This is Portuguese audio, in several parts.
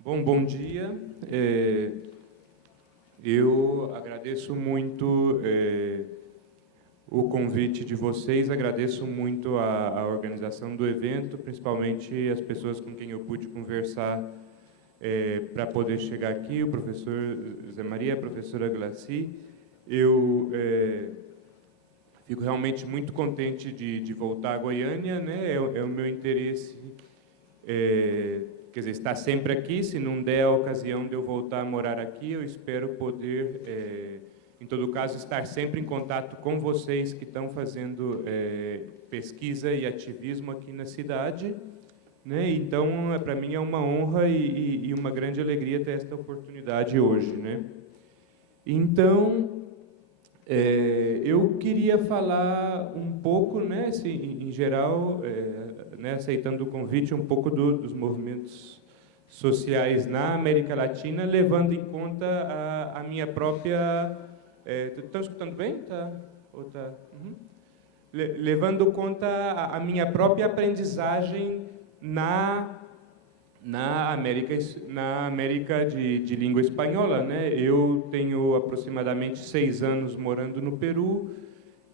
Bom dia. Eu agradeço muito o convite de vocês, agradeço muito a organização do evento, principalmente as pessoas com quem eu pude conversar para poder chegar aqui, o professor Zé Maria, a professora Glaci. Eu fico realmente muito contente de voltar a Goiânia, né? É o meu interesse, quer dizer, estar sempre aqui. Se não der a ocasião de eu voltar a morar aqui, eu espero poder, em todo caso, estar sempre em contato com vocês que estão fazendo pesquisa e ativismo aqui na cidade, né? Então, para mim é uma honra e uma grande alegria ter esta oportunidade hoje, né? Então, eu queria falar um pouco, né, assim, em geral, né, aceitando o convite, um pouco dos movimentos sociais na América Latina, levando em conta a minha própria... Estão escutando bem? Uhum. Levando em conta a minha própria aprendizagem na América de língua espanhola, né? Eu tenho aproximadamente 6 anos morando no Peru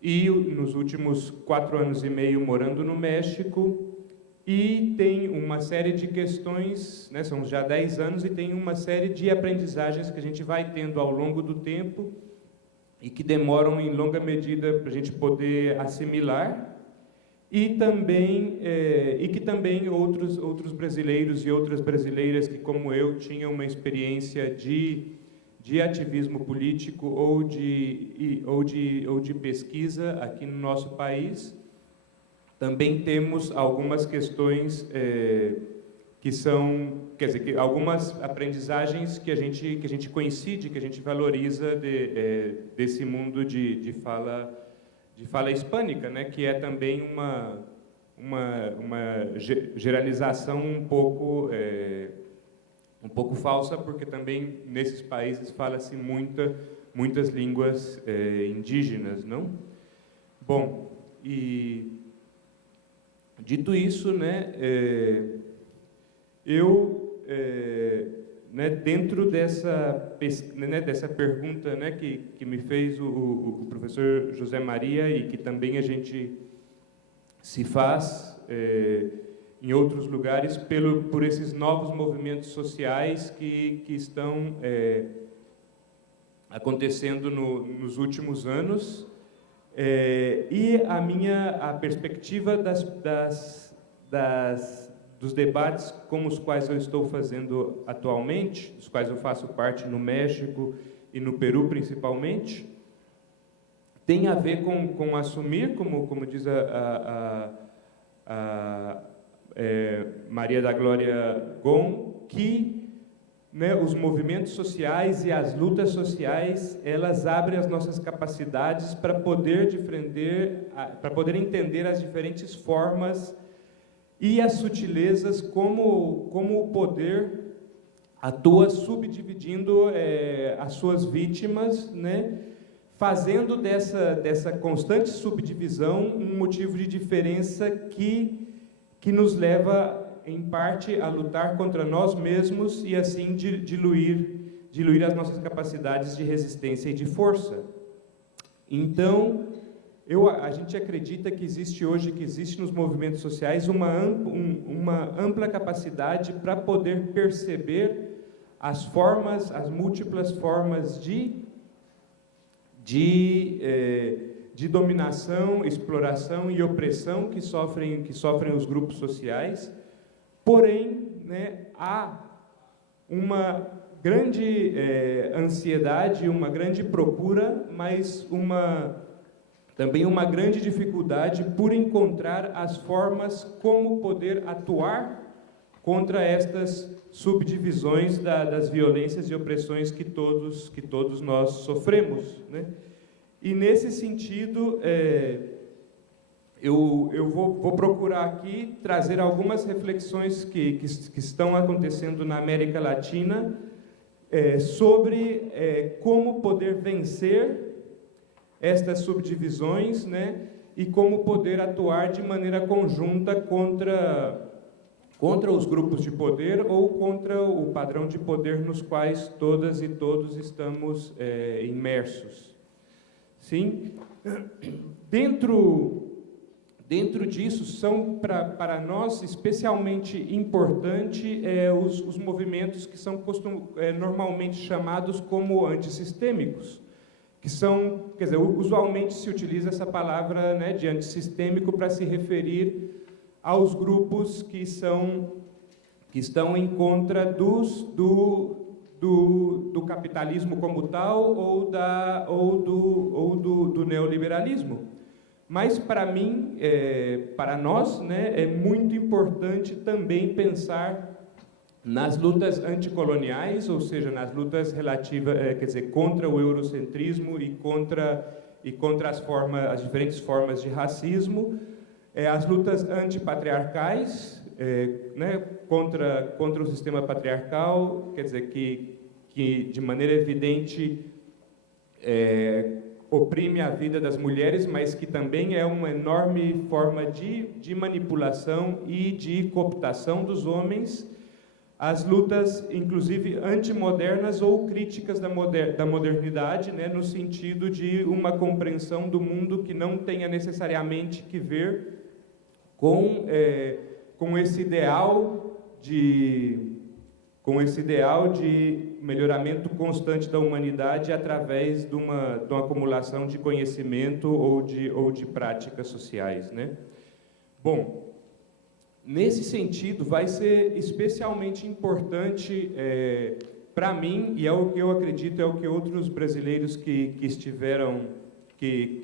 e nos últimos 4 anos e meio morando no México, e tem uma série de questões, né? São já 10 anos, e tem uma série de aprendizagens que a gente vai tendo ao longo do tempo e que demoram em longa medida para a gente poder assimilar. E que também outros brasileiros e outras brasileiras que, como eu, tinham uma experiência de ativismo político ou de pesquisa aqui no nosso país, também temos algumas questões que são, quer dizer, algumas aprendizagens que a gente coincide, que a gente valoriza desse mundo de fala hispânica, né, que é também uma geralização um pouco falsa, porque também nesses países fala-se muitas línguas indígenas, não? Bom, e dito isso, né, né, dentro dessa pergunta, né, que me fez o professor José Maria, e que também a gente se faz em outros lugares por esses novos movimentos sociais que estão acontecendo nos últimos anos, e a perspectiva dos debates como os quais eu estou fazendo atualmente, dos quais eu faço parte no México e no Peru principalmente, tem a ver com assumir, como diz a Maria da Glória Gon, que, né, os movimentos sociais e as lutas sociais, elas abrem as nossas capacidades para poder entender as diferentes formas e as sutilezas como o poder atua subdividindo as suas vítimas, né, fazendo dessa constante subdivisão um motivo de diferença que nos leva, em parte, a lutar contra nós mesmos e, assim, diluir as nossas capacidades de resistência e de força. Então, a gente acredita que existe nos movimentos sociais uma ampla capacidade para poder perceber as múltiplas formas de dominação, exploração e opressão que sofrem os grupos sociais. Porém, né, há uma grande ansiedade, uma grande procura, mas também uma grande dificuldade por encontrar as formas como poder atuar contra estas subdivisões das violências e opressões que todos nós sofremos, né? E, nesse sentido, eu vou procurar aqui trazer algumas reflexões que estão acontecendo na América Latina sobre como poder vencer estas subdivisões, né, e como poder atuar de maneira conjunta contra contra os grupos de poder ou contra o padrão de poder nos quais todas e todos estamos imersos. Sim, dentro disso são para nós especialmente importante os movimentos que são normalmente chamados como antissistêmicos, que são, quer dizer, usualmente se utiliza essa palavra, né, de antissistêmico para se referir aos grupos que estão em contra do capitalismo como tal ou do neoliberalismo. Mas para mim, para nós, né, é muito importante também pensar nas lutas anticoloniais, ou seja, nas lutas relativas, quer dizer, contra o eurocentrismo e contra as diferentes formas de racismo, as lutas antipatriarcais, né, contra o sistema patriarcal, quer dizer, que de maneira evidente oprime a vida das mulheres, mas que também é uma enorme forma de manipulação e de cooptação dos homens. As lutas, inclusive, antimodernas ou críticas da modernidade, né, no sentido de uma compreensão do mundo que não tenha necessariamente que ver com esse ideal de melhoramento constante da humanidade através de uma acumulação de conhecimento ou de práticas sociais, né? Bom, nesse sentido, vai ser especialmente importante para mim, e é o que eu acredito, é o que outros brasileiros que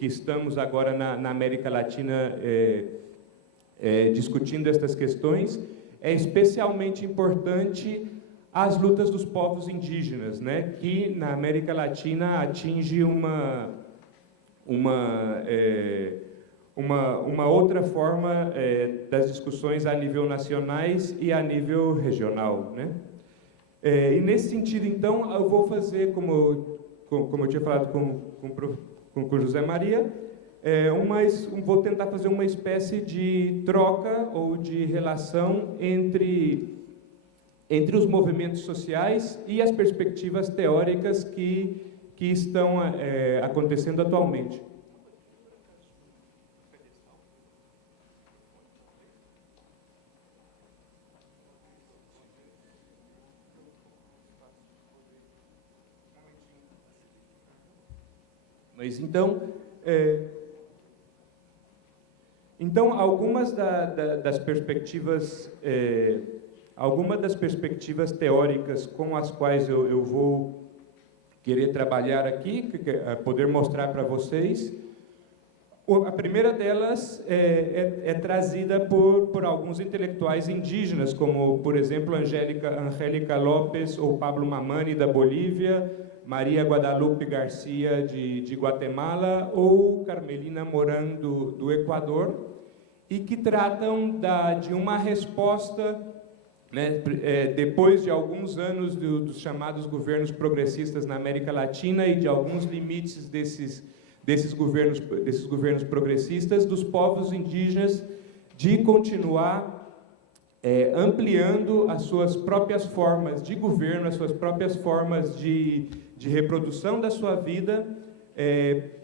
estamos agora na América Latina discutindo estas questões, é especialmente importante as lutas dos povos indígenas, né, que na América Latina atinge uma outra forma das discussões a nível nacionais e a nível regional, né? E nesse sentido, então, eu vou fazer, como eu tinha falado com o José Maria, vou tentar fazer uma espécie de troca ou de relação entre os movimentos sociais e as perspectivas teóricas que estão acontecendo atualmente. Mas então algumas das perspectivas teóricas com as quais eu vou querer trabalhar aqui, poder mostrar para vocês. A primeira delas é trazida por alguns intelectuais indígenas, como, por exemplo, Angélica Lopes ou Pablo Mamani, da Bolívia, Maria Guadalupe Garcia, de Guatemala, ou Carmelina Moran, do Equador, e que tratam de uma resposta, né, depois de alguns anos dos chamados governos progressistas na América Latina e de alguns limites desses governos progressistas, dos povos indígenas de continuar ampliando as suas próprias formas de governo, as suas próprias formas de reprodução da sua vida,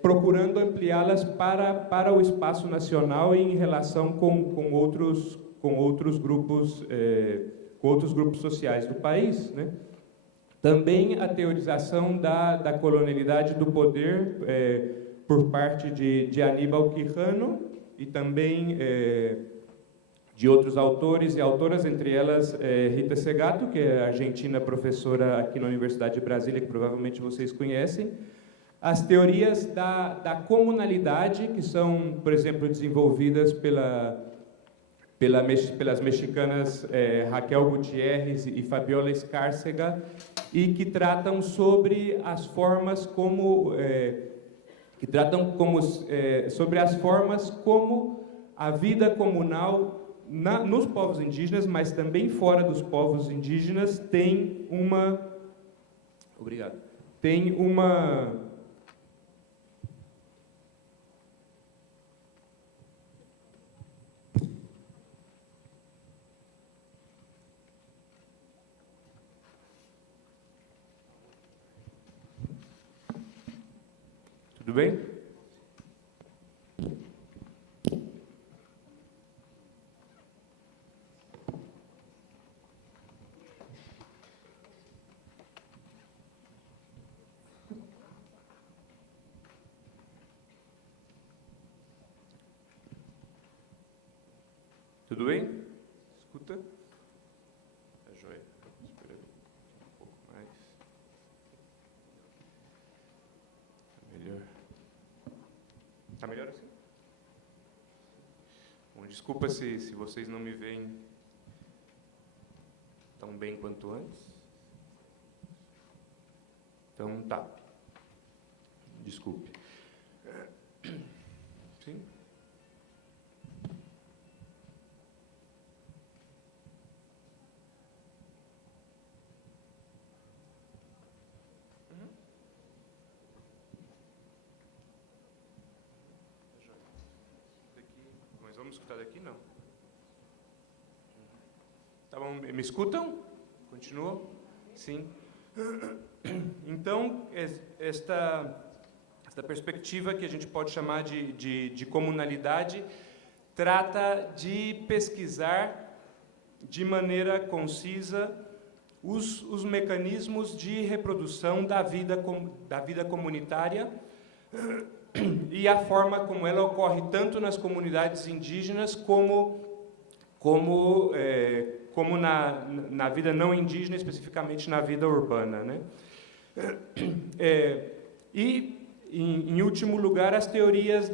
procurando ampliá-las para o espaço nacional e em relação com outros grupos sociais do país, né? Também a teorização da colonialidade do poder por parte de Aníbal Quijano e também de outros autores e autoras, entre elas Rita Segato, que é argentina, professora aqui na Universidade de Brasília, que provavelmente vocês conhecem. As teorias da comunalidade, que são, por exemplo, desenvolvidas pelas mexicanas Raquel Gutierrez e Fabiola Escárcega, e que tratam sobre as formas como a vida comunal nos povos indígenas, mas também fora dos povos indígenas, tem uma Tudo bem? Tudo bem? Escuta? Tá joia. Espera um pouco mais. Tá melhor. Tá melhor assim? Bom, desculpa se vocês não me veem tão bem quanto antes. Então, tá. Desculpe. Sim? Vamos escutar daqui? Não. Tá bom, me escutam? Continua? Sim. Então, esta perspectiva que a gente pode chamar de comunalidade trata de pesquisar de maneira concisa os mecanismos de reprodução da vida comunitária e a forma como ela ocorre tanto nas comunidades indígenas como na vida não indígena, especificamente na vida urbana, né? E, em último lugar, as teorias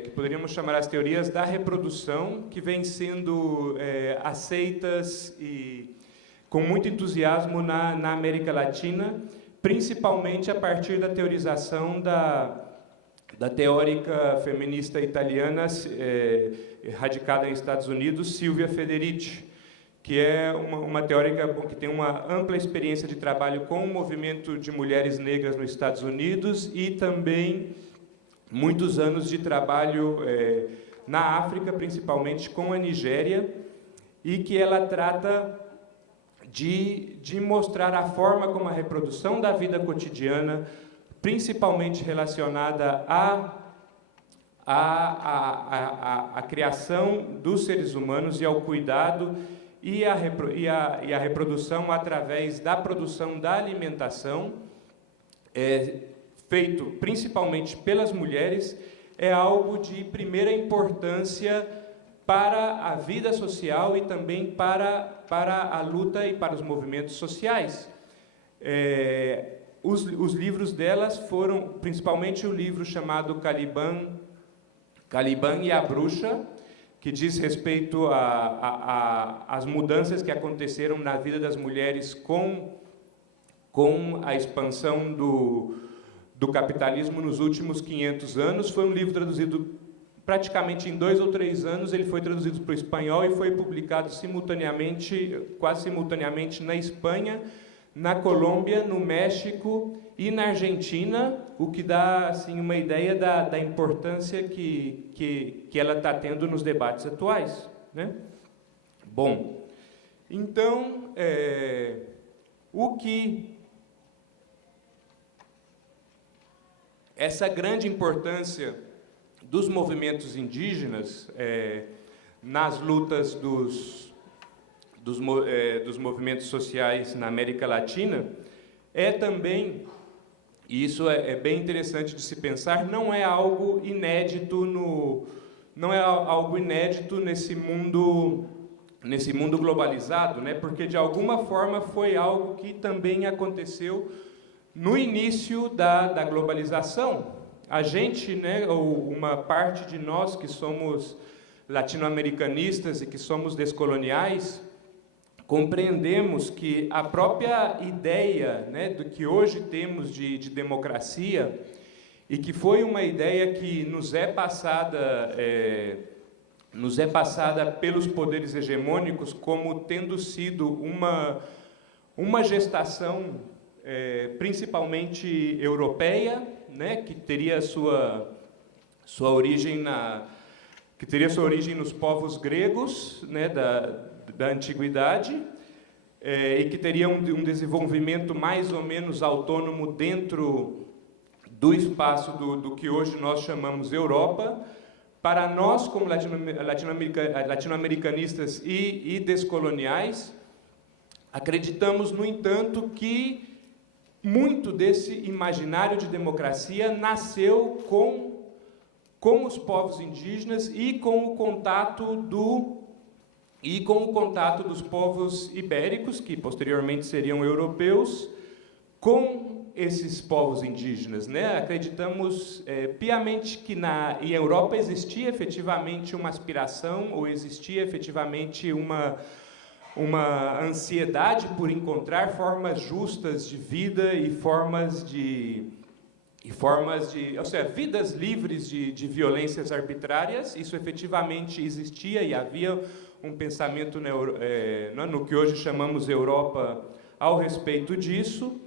que poderíamos chamar as teorias da reprodução, que vêm sendo aceitas e com muito entusiasmo na América Latina, principalmente a partir da teorização da teórica feminista italiana radicada nos Estados Unidos, Silvia Federici, que é uma teórica que tem uma ampla experiência de trabalho com o movimento de mulheres negras nos Estados Unidos e também muitos anos de trabalho na África, principalmente com a Nigéria, e que ela trata de mostrar a forma como a reprodução da vida cotidiana, principalmente relacionada à criação dos seres humanos e ao cuidado e a reprodução através da produção da alimentação, feito principalmente pelas mulheres, é algo de primeira importância para a vida social e também para a luta e para os movimentos sociais. Os livros delas foram, principalmente o livro chamado Caliban e a Bruxa, que diz respeito às mudanças que aconteceram na vida das mulheres com a expansão do capitalismo nos últimos 500 anos. Foi um livro traduzido praticamente em 2 ou 3 anos. Ele foi traduzido para o espanhol e foi publicado quase simultaneamente na Espanha, na Colômbia, no México e na Argentina, o que dá assim uma ideia da importância que ela está tendo nos debates atuais, né? Bom, então, o que essa grande importância dos movimentos indígenas nas lutas dos movimentos sociais na América Latina também, e isso é bem interessante de se pensar, não é algo inédito nesse mundo globalizado, né? Porque de alguma forma foi algo que também aconteceu no início da globalização. A gente, né, ou uma parte de nós que somos latino-americanistas e que somos descoloniais, compreendemos que a própria ideia, né, do que hoje temos de democracia, e que foi uma ideia que nos é passada pelos poderes hegemônicos como tendo sido uma gestação principalmente europeia, né, que teria sua origem nos povos gregos, né, da antiguidade, e que teria um desenvolvimento mais ou menos autônomo dentro do espaço do que hoje nós chamamos Europa. Para nós, como latino-americanistas e descoloniais, acreditamos, no entanto, que muito desse imaginário de democracia nasceu com os povos indígenas e com o contato dos povos ibéricos, que posteriormente seriam europeus, com esses povos indígenas, né? Acreditamos piamente que em Europa existia efetivamente uma aspiração, ou existia efetivamente uma ansiedade por encontrar formas justas de vida e formas de, ou seja, vidas livres de violências arbitrárias. Isso efetivamente existia e havia um pensamento no que hoje chamamos Europa ao respeito disso,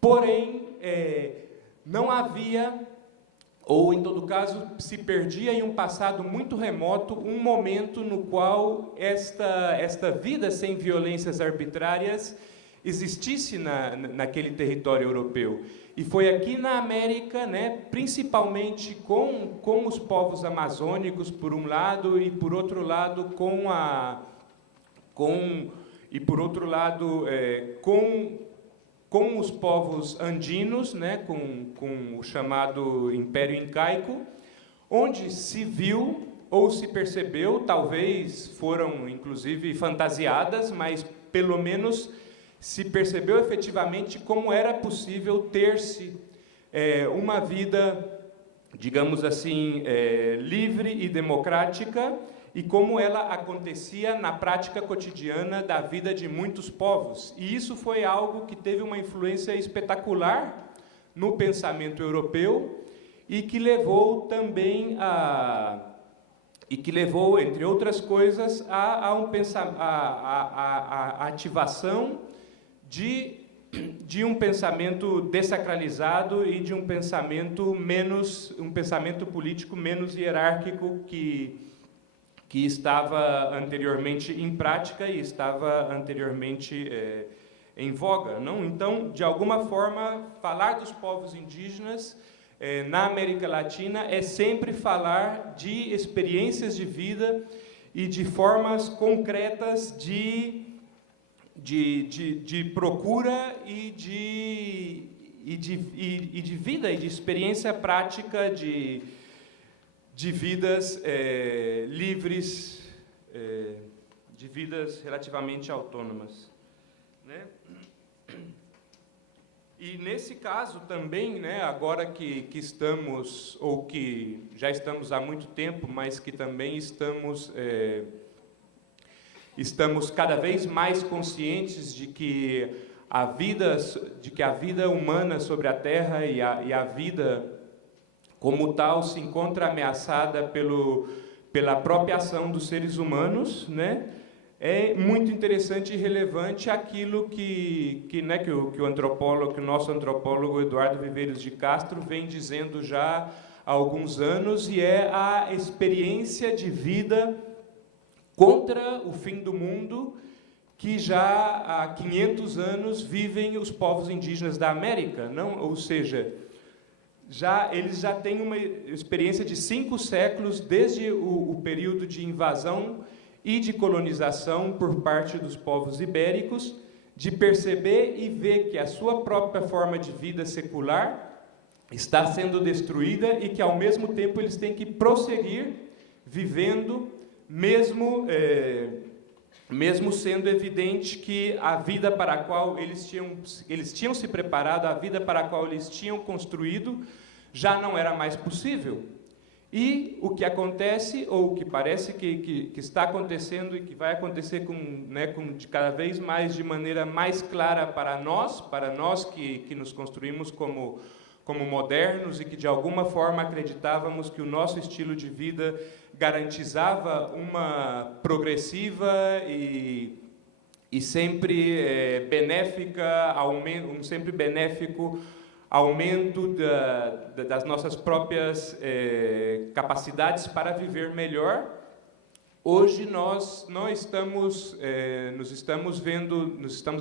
porém não havia, ou em todo caso se perdia em um passado muito remoto, um momento no qual esta vida sem violências arbitrárias existisse naquele território europeu. E foi aqui na América, né, principalmente com os povos amazônicos, por um lado, e por outro lado com os povos andinos, né, com o chamado Império Incaico, onde se viu ou se percebeu, talvez foram inclusive fantasiadas, mas pelo menos se percebeu efetivamente como era possível ter-se uma vida, digamos assim, livre e democrática, e como ela acontecia na prática cotidiana da vida de muitos povos. E isso foi algo que teve uma influência espetacular no pensamento europeu e que levou também entre outras coisas, a ativação de um pensamento dessacralizado e de um pensamento político menos hierárquico que estava anteriormente em prática e estava anteriormente em voga, não? Então, de alguma forma, falar dos povos indígenas na América Latina é sempre falar de experiências de vida e de formas concretas de procura e de vida e de experiência prática de vidas livres, de vidas relativamente autônomas, né? E nesse caso também, né, agora que estamos, ou que já estamos há muito tempo, mas que também estamos cada vez mais conscientes de que a vida humana sobre a Terra e a vida como tal se encontra ameaçada pela própria ação dos seres humanos, né? É muito interessante e relevante aquilo que o nosso antropólogo Eduardo Viveiros de Castro vem dizendo já há alguns anos, e é a experiência de vida contra o fim do mundo que já há 500 anos vivem os povos indígenas da América, não? Ou seja, eles já têm uma experiência de 5 séculos, desde o período de invasão e de colonização por parte dos povos ibéricos, de perceber e ver que a sua própria forma de vida secular está sendo destruída e que, ao mesmo tempo, eles têm que prosseguir vivendo, mesmo sendo evidente que a vida para a qual eles tinham se preparado, a vida para a qual eles tinham construído, já não era mais possível. E o que acontece, ou o que parece que está acontecendo e que vai acontecer de cada vez mais, de maneira mais clara para nós que nos construímos como modernos e que de alguma forma acreditávamos que o nosso estilo de vida garantizava uma progressiva e sempre benéfica, sempre benéfico aumento das nossas próprias capacidades para viver melhor. Hoje nós nos estamos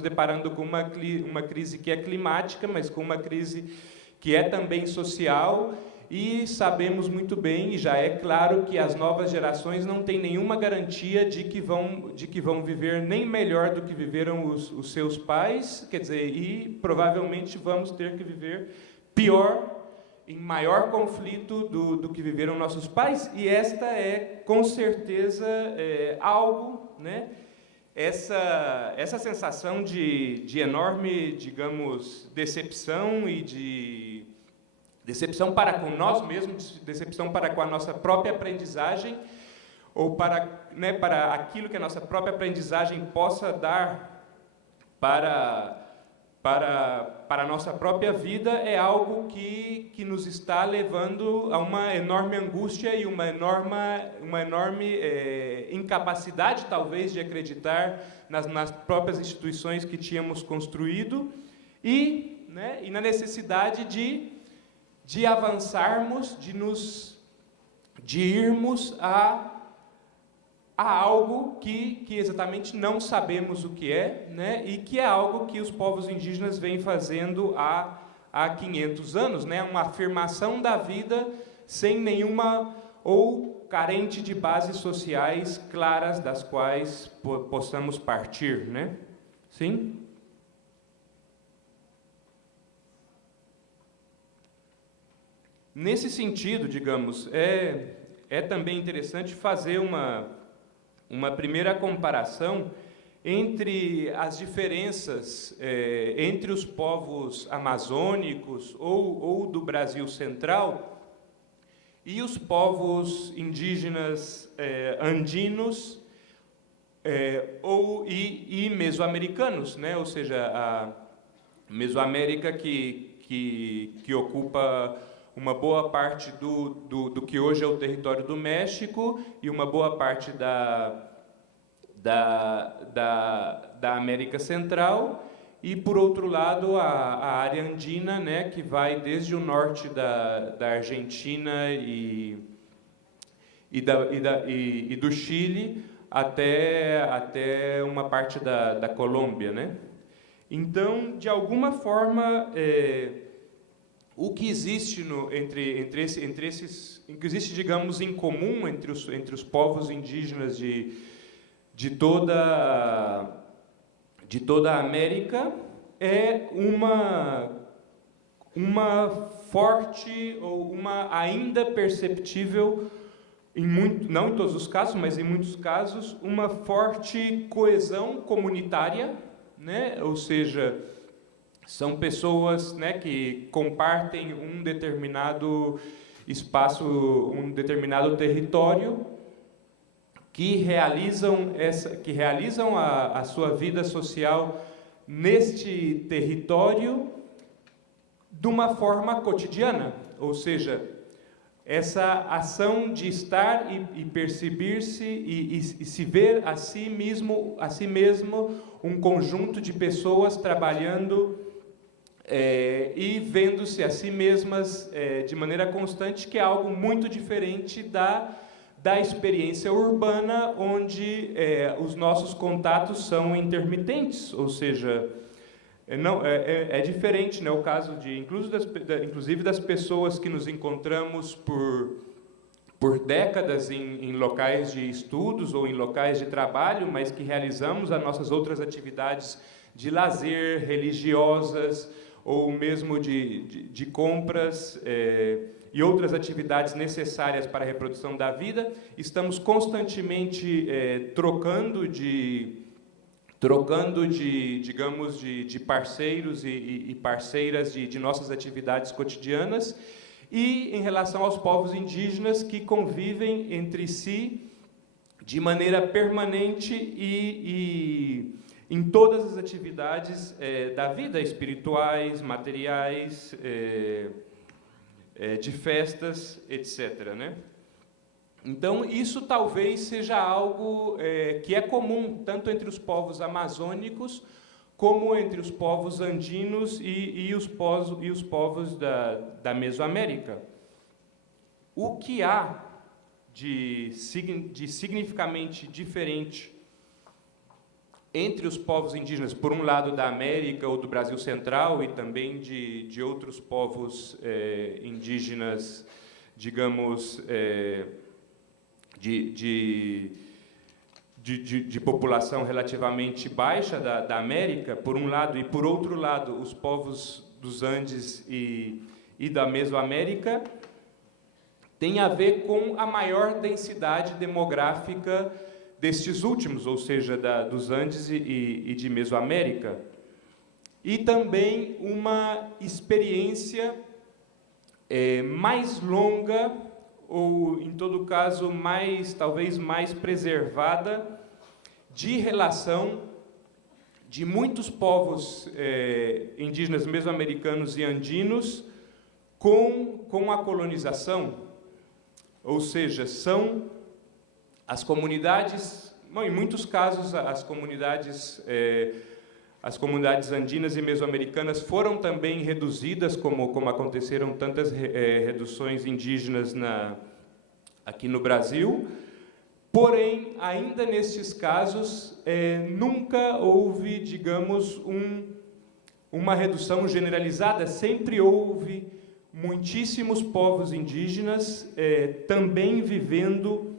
deparando com uma crise que é climática, mas com uma crise que é também social, e sabemos muito bem, e já é claro, que as novas gerações não têm nenhuma garantia de que vão viver nem melhor do que viveram os seus pais, quer dizer, e provavelmente vamos ter que viver pior, em maior conflito do que viveram nossos pais, e esta é, com certeza, algo, né? Essa sensação de enorme, digamos, decepção e de decepção para com nós mesmos, decepção para com a nossa própria aprendizagem, ou para aquilo que a nossa própria aprendizagem possa dar para a nossa própria vida, é algo que nos está levando a uma enorme angústia e uma enorme incapacidade, talvez, de acreditar nas próprias instituições que tínhamos construído, e na necessidade de avançarmos, de irmos a algo que exatamente não sabemos o que é, né? E que é algo que os povos indígenas vêm fazendo há 500 anos, né? Uma afirmação da vida sem nenhuma, ou carente de bases sociais claras das quais possamos partir, né? Sim? Nesse sentido, digamos, é também interessante fazer uma primeira comparação entre as diferenças entre os povos amazônicos ou do Brasil Central e os povos indígenas andinos e mesoamericanos, né? Ou seja, a Mesoamérica que ocupa uma boa parte do que hoje é o território do México e uma boa parte da América Central, e, por outro lado, a área andina, né, que vai desde o norte da Argentina e do Chile até uma parte da Colômbia, né? Então, de alguma forma, o que existe o que existe, digamos, em comum entre os povos indígenas de toda a América é uma forte, ou uma ainda perceptível, não em todos os casos, mas em muitos casos, uma forte coesão comunitária, né? Ou seja, são pessoas, né, que compartem um determinado espaço, um determinado território, que realizam a sua vida social neste território de uma forma cotidiana, ou seja, essa ação de estar e perceber-se e se ver a si mesmo um conjunto de pessoas trabalhando e vendo-se a si mesmas de maneira constante, que é algo muito diferente da experiência urbana, onde os nossos contatos são intermitentes, ou seja, é diferente, né, o caso inclusive das pessoas que nos encontramos por décadas em locais de estudos ou em locais de trabalho, mas que realizamos as nossas outras atividades de lazer, religiosas, ou mesmo de compras e outras atividades necessárias para a reprodução da vida. Estamos constantemente trocando digamos, de parceiros e parceiras de nossas atividades cotidianas, e em relação aos povos indígenas, que convivem entre si de maneira permanente e em todas as atividades da vida, espirituais, materiais, de festas, etc., né? Então, isso talvez seja algo que é comum, tanto entre os povos amazônicos, como entre os povos andinos e os povos da Mesoamérica. O que há de significativamente diferente entre os povos indígenas, por um lado da América ou do Brasil Central, e também de outros povos indígenas, digamos, de população relativamente baixa da América, por um lado, e por outro lado, os povos dos Andes e da Mesoamérica, tem a ver com a maior densidade demográfica destes últimos, ou seja, dos Andes e de Mesoamérica, e também uma experiência mais longa, ou, em todo caso, talvez mais preservada, de relação de muitos povos indígenas mesoamericanos e andinos com a colonização, ou seja, são as comunidades, em muitos casos, as comunidades andinas e mesoamericanas foram também reduzidas, como aconteceram tantas reduções indígenas aqui no Brasil. Porém, ainda nestes casos, nunca houve, digamos, uma redução generalizada. Sempre houve muitíssimos povos indígenas também vivendo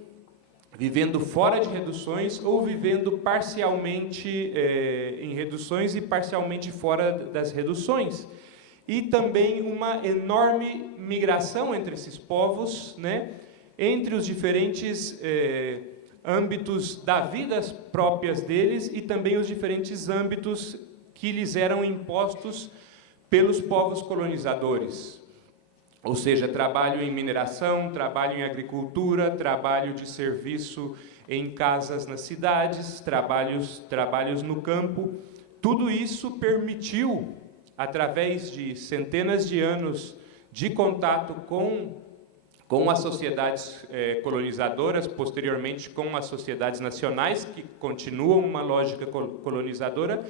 fora de reduções ou vivendo parcialmente em reduções e parcialmente fora das reduções. E também uma enorme migração entre esses povos, né, entre os diferentes âmbitos da vida próprias deles e também os diferentes âmbitos que lhes eram impostos pelos povos colonizadores. Ou seja, trabalho em mineração, trabalho em agricultura, trabalho de serviço em casas nas cidades, trabalhos no campo. Tudo isso permitiu, através de centenas de anos de contato com as sociedades colonizadoras, posteriormente com as sociedades nacionais, que continuam uma lógica colonizadora,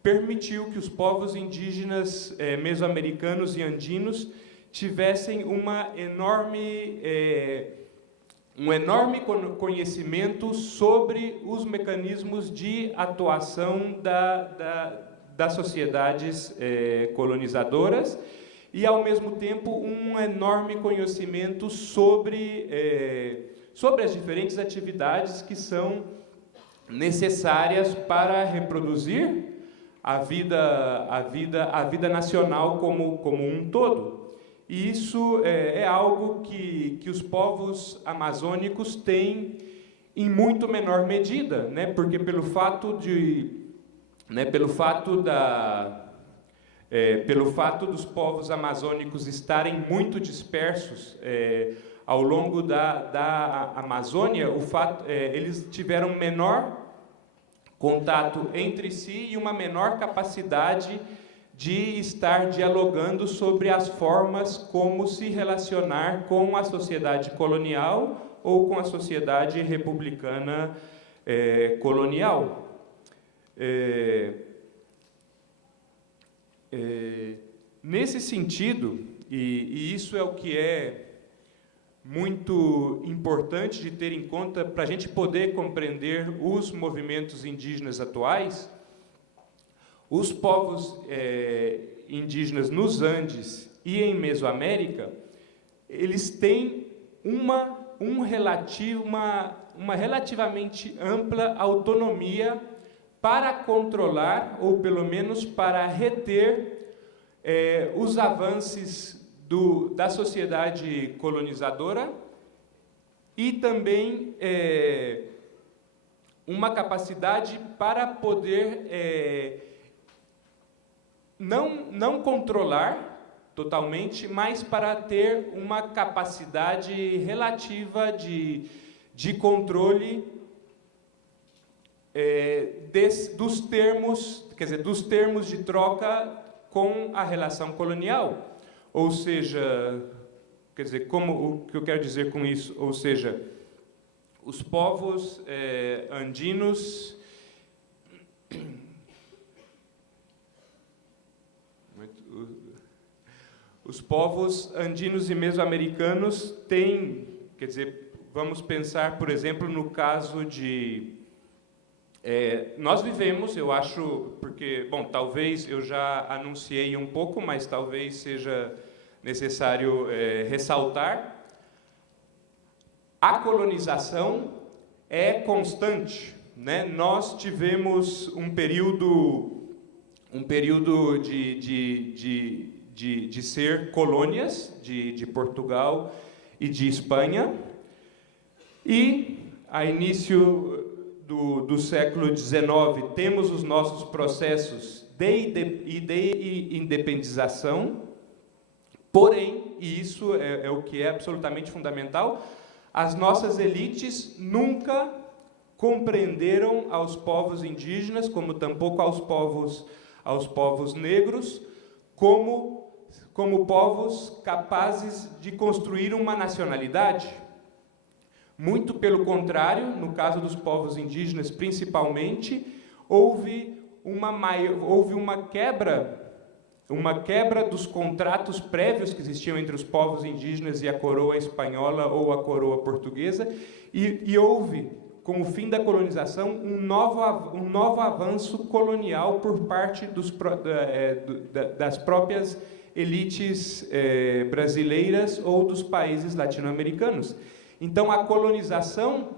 permitiu que os povos indígenas mesoamericanos e andinos tivessem um enorme conhecimento sobre os mecanismos de atuação das sociedades colonizadoras e, ao mesmo tempo, um enorme conhecimento sobre as diferentes atividades que são necessárias para reproduzir a vida nacional como um todo. E isso é algo que os povos amazônicos têm em muito menor medida, né? Porque pelo fato dos povos amazônicos estarem muito dispersos ao longo da Amazônia, eles tiveram menor contato entre si e uma menor capacidade de estar dialogando sobre as formas como se relacionar com a sociedade colonial ou com a sociedade republicana colonial. Nesse sentido, e isso é o que é muito importante de ter em conta para a gente poder compreender os movimentos indígenas atuais, os povos indígenas nos Andes e em Mesoamérica, eles têm uma relativamente ampla autonomia para controlar, ou pelo menos para reter, os avanços da sociedade colonizadora e também uma capacidade para poder não controlar totalmente, mas para ter uma capacidade relativa de controle dos termos de troca com a relação colonial. Ou seja, o que eu quero dizer com isso? Ou seja, os povos andinos e mesoamericanos têm, vamos pensar, por exemplo, no caso de nós vivemos, eu acho, porque, bom, talvez eu já anunciei um pouco, mas talvez seja necessário ressaltar, a colonização é constante, né? Nós tivemos um período de ser colônias de Portugal e de Espanha, e a início do século XIX temos os nossos processos de independização, porém, e isso é o que é absolutamente fundamental, as nossas elites nunca compreenderam aos povos indígenas, como tampouco aos povos negros, como povos capazes de construir uma nacionalidade. Muito pelo contrário, no caso dos povos indígenas principalmente, houve uma quebra dos contratos prévios que existiam entre os povos indígenas e a coroa espanhola ou a coroa portuguesa, e houve, com o fim da colonização, um novo avanço colonial por parte das próprias elites brasileiras ou dos países latino-americanos. Então, a colonização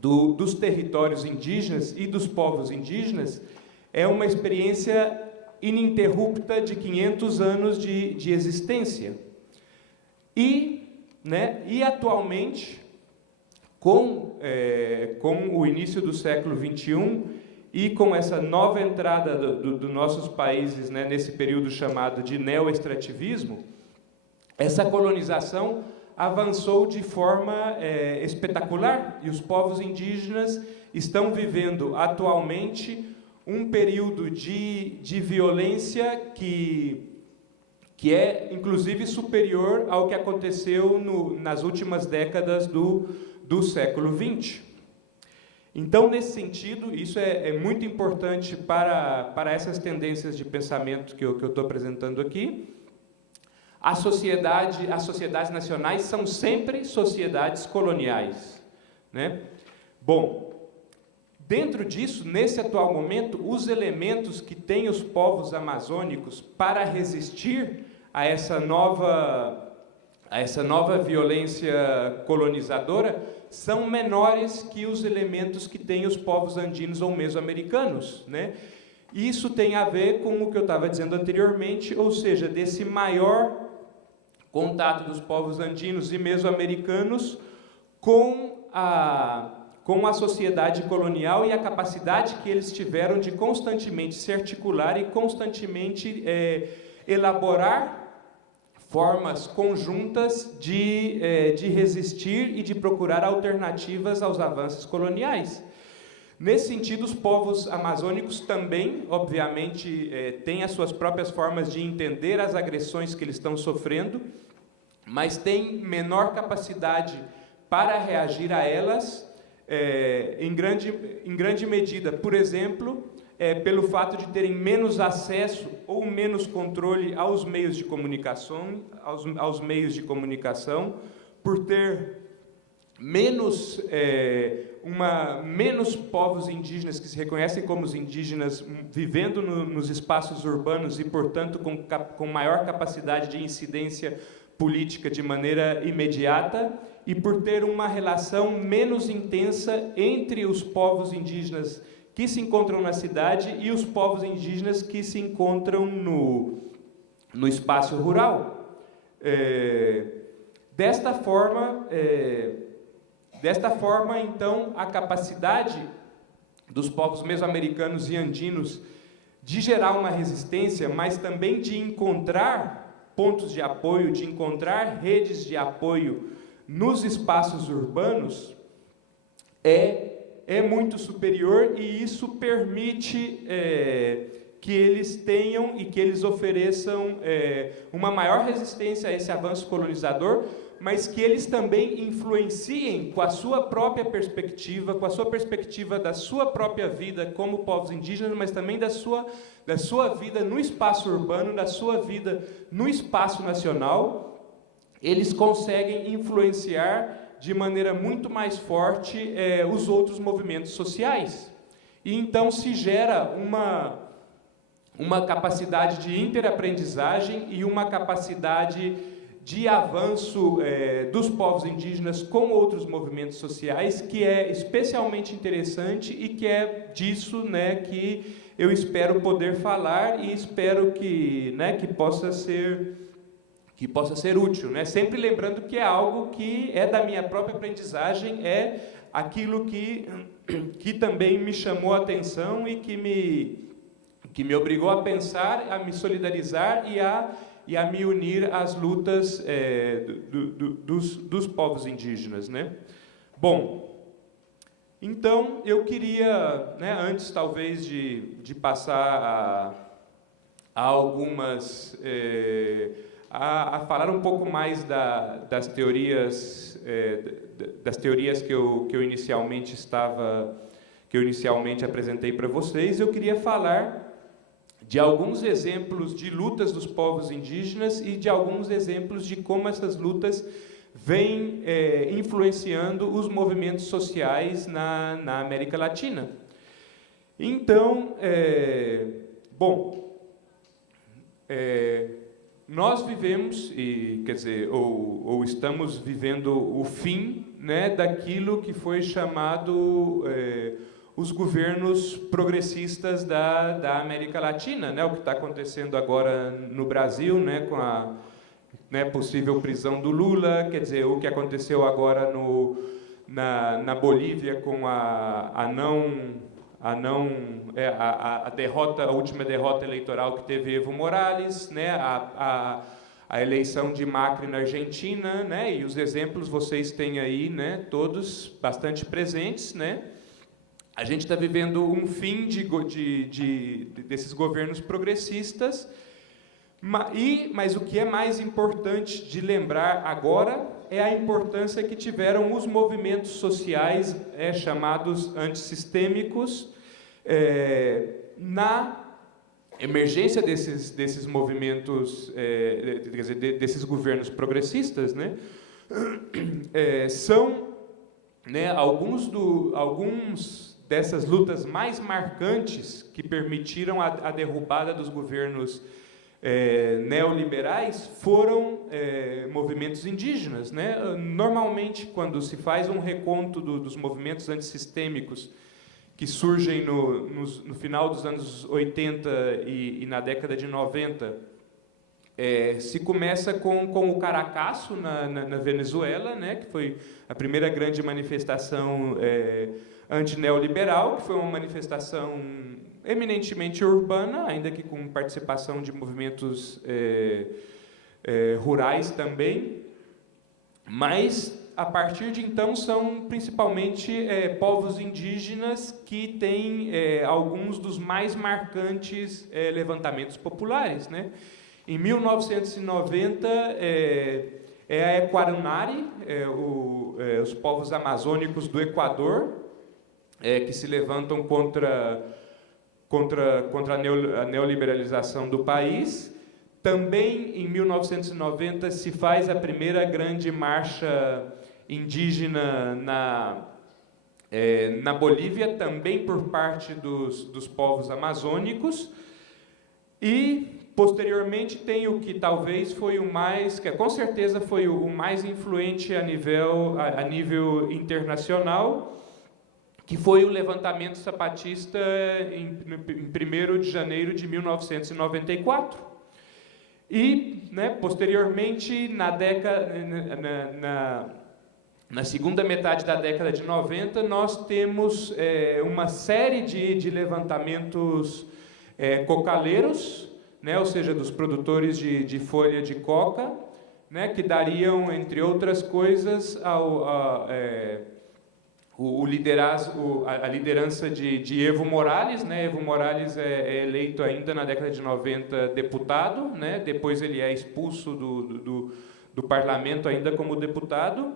dos territórios indígenas e dos povos indígenas é uma experiência ininterrupta de 500 anos de existência. E atualmente, com o início do século XXI e com essa nova entrada dos nossos países, né, nesse período chamado de neoextrativismo, essa colonização avançou de forma espetacular, e os povos indígenas estão vivendo atualmente um período de violência que é, inclusive, superior ao que aconteceu nas últimas décadas do século XX. Então, nesse sentido, isso é muito importante para essas tendências de pensamento que eu estou apresentando aqui. As sociedades nacionais são sempre sociedades coloniais, né? Bom, dentro disso, nesse atual momento, os elementos que têm os povos amazônicos para resistir a essa nova violência colonizadora são menores que os elementos que têm os povos andinos ou mesoamericanos, né? Isso tem a ver com o que eu estava dizendo anteriormente, ou seja, desse maior contato dos povos andinos e mesoamericanos com a sociedade colonial e a capacidade que eles tiveram de constantemente se articular e constantemente elaborar formas conjuntas de resistir e de procurar alternativas aos avanços coloniais. Nesse sentido, os povos amazônicos também, obviamente, têm as suas próprias formas de entender as agressões que eles estão sofrendo, mas têm menor capacidade para reagir a elas, em grande medida, por exemplo, pelo fato de terem menos acesso ou menos controle aos meios de comunicação, por ter menos povos indígenas que se reconhecem como os indígenas vivendo nos espaços urbanos e, portanto, com maior capacidade de incidência política de maneira imediata, e por ter uma relação menos intensa entre os povos indígenas que se encontram na cidade e os povos indígenas que se encontram no espaço rural. Desta forma, então, a capacidade dos povos mesoamericanos e andinos de gerar uma resistência, mas também de encontrar pontos de apoio, de encontrar redes de apoio nos espaços urbanos, é muito superior, e isso permite que eles tenham e que eles ofereçam uma maior resistência a esse avanço colonizador, mas que eles também influenciem com a sua própria perspectiva, com a sua perspectiva da sua própria vida como povos indígenas, mas também da sua vida no espaço urbano, da sua vida no espaço nacional. Eles conseguem influenciar de maneira muito mais forte os outros movimentos sociais. e então se gera uma capacidade de interaprendizagem e uma capacidade de avanço dos povos indígenas com outros movimentos sociais, que é especialmente interessante e que é disso, né, que eu espero poder falar e espero que, né, que possa ser útil, né? Sempre lembrando que é algo que é da minha própria aprendizagem, é aquilo que também me chamou a atenção e que me obrigou a pensar, a me solidarizar e a me unir às lutas dos povos indígenas, né? Bom, então eu queria, né, antes talvez de passar a algumas a falar um pouco mais das teorias que eu inicialmente apresentei para vocês, eu queria falar de alguns exemplos de lutas dos povos indígenas e de alguns exemplos de como essas lutas vêm influenciando os movimentos sociais na América Latina. Então, nós vivemos, ou estamos vivendo o fim, né, daquilo que foi chamado os governos progressistas da América Latina, né, o que está acontecendo agora no Brasil, né, com a possível prisão do Lula, o que aconteceu agora na Bolívia com a última derrota eleitoral que teve Evo Morales, né, a eleição de Macri na Argentina, né, e os exemplos vocês têm aí, né, todos bastante presentes, né. A gente está vivendo um fim desses governos progressistas, mas o que é mais importante de lembrar agora é a importância que tiveram os movimentos sociais chamados antissistêmicos na emergência desses movimentos, desses governos progressistas, né? São, né, alguns dessas lutas mais marcantes que permitiram a derrubada dos governos neoliberais foram movimentos indígenas, né? Normalmente, quando se faz um reconto dos movimentos antissistêmicos que surgem no final dos anos 80 e na década de 90, se começa com o Caracaço na Venezuela, né, que foi a primeira grande manifestação antineoliberal, que foi uma manifestação eminentemente urbana, ainda que com participação de movimentos rurais também, mas a partir de então são principalmente povos indígenas que têm alguns dos mais marcantes levantamentos populares, né? Em 1990 a Equarunari, os povos amazônicos do Equador, que se levantam contra a neoliberalização do país. Também, em 1990, se faz a primeira grande marcha indígena na Bolívia, também por parte dos povos amazônicos. E, posteriormente, tem o que talvez foi o mais, que com certeza foi o mais influente a nível internacional, que foi o levantamento zapatista em 1º de janeiro de 1994. E, né, posteriormente, na segunda metade da década de 90, nós temos uma série de levantamentos cocaleiros, né, ou seja, dos produtores de folha de coca, né, que dariam, entre outras coisas, a liderança de Evo Morales, né? Evo Morales é eleito ainda na década de 90 deputado, né? Depois ele é expulso do parlamento ainda como deputado.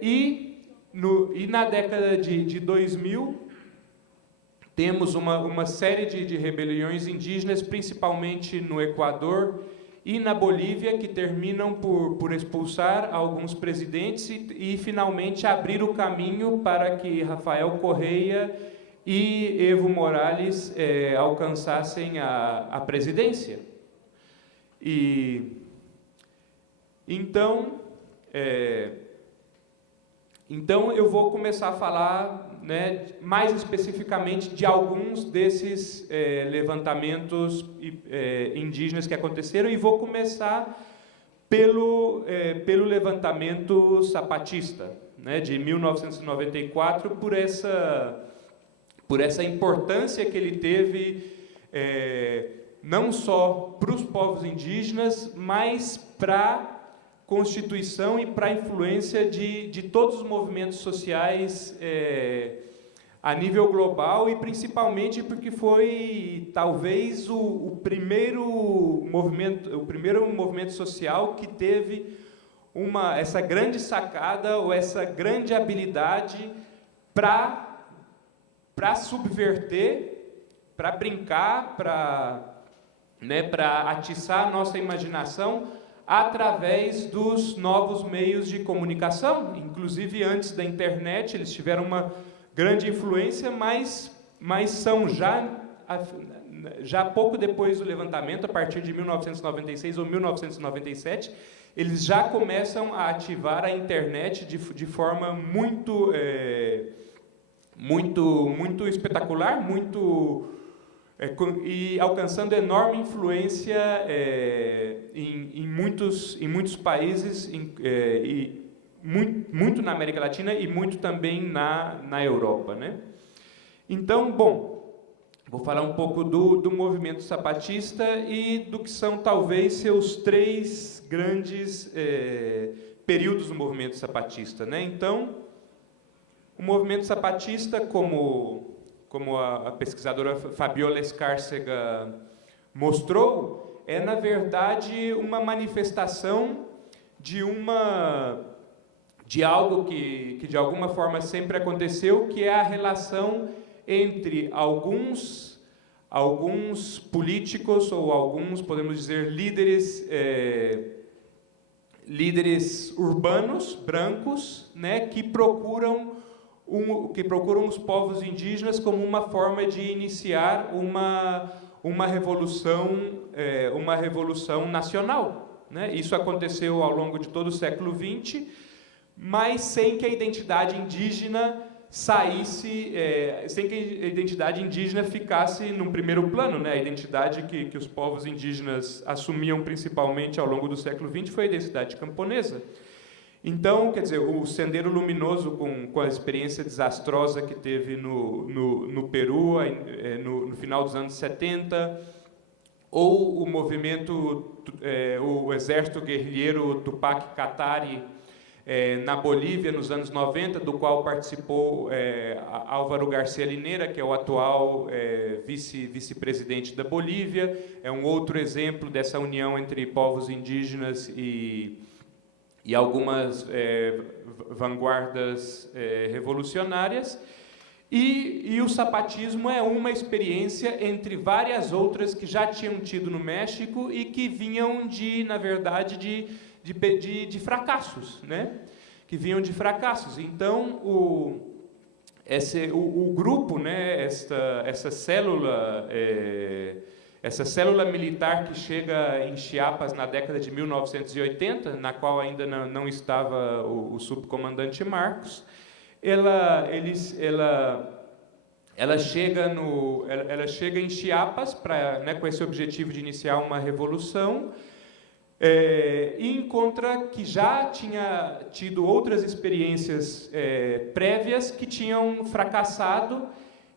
E na década de 2000 temos uma série de rebeliões indígenas, principalmente no Equador e na Bolívia, que terminam por expulsar alguns presidentes e finalmente abrir o caminho para que Rafael Correa e Evo Morales alcançassem a presidência. E então eu vou começar a falar, né, mais especificamente de alguns desses levantamentos indígenas que aconteceram, e vou começar pelo levantamento zapatista, né, de 1994, por essa importância que ele teve, não só para os povos indígenas, mas para a Constituição e para a influência de todos os movimentos sociais a nível global, e principalmente porque foi talvez o primeiro movimento social que teve essa grande sacada ou essa grande habilidade para subverter, para brincar, para atiçar a nossa imaginação através dos novos meios de comunicação. Inclusive, antes da internet, eles tiveram uma grande influência, mas são já pouco depois do levantamento, a partir de 1996 ou 1997, eles já começam a ativar a internet de forma muito espetacular, e alcançando enorme influência em muitos países, e muito na América Latina e muito também na Europa, né? Então, bom, vou falar um pouco do movimento zapatista e do que são talvez seus 3 grandes períodos do movimento zapatista, né? Então, o movimento zapatista, como a pesquisadora Fabiola Escárcega mostrou, na verdade, uma manifestação de algo que de alguma forma sempre aconteceu, que é a relação entre alguns políticos, ou alguns, podemos dizer, líderes urbanos, brancos, né, que procuram os povos indígenas como uma forma de iniciar uma revolução nacional, né? Isso aconteceu ao longo de todo o século XX, mas sem que a identidade indígena sem que a identidade indígena ficasse num primeiro plano, né? A identidade que os povos indígenas assumiam principalmente ao longo do século XX foi a identidade camponesa. Então, quer dizer, o Sendero Luminoso, com a experiência desastrosa que teve no Peru, no final dos anos 70, ou o movimento, o exército guerrilheiro Tupac Katari, na Bolívia, nos anos 90, do qual participou Álvaro Garcia Linera, que é o atual vice-presidente da Bolívia. É um outro exemplo dessa união entre povos indígenas e algumas vanguardas revolucionárias. E o zapatismo é uma experiência entre várias outras que já tinham tido no México e que vinham na verdade, de fracassos, né? Que vinham de fracassos. Então, o grupo, né? Essa célula militar que chega em Chiapas na década de 1980, na qual ainda não estava o subcomandante Marcos, ela chega em Chiapas né, com esse objetivo de iniciar uma revolução, e encontra que já tinha tido outras experiências prévias que tinham fracassado,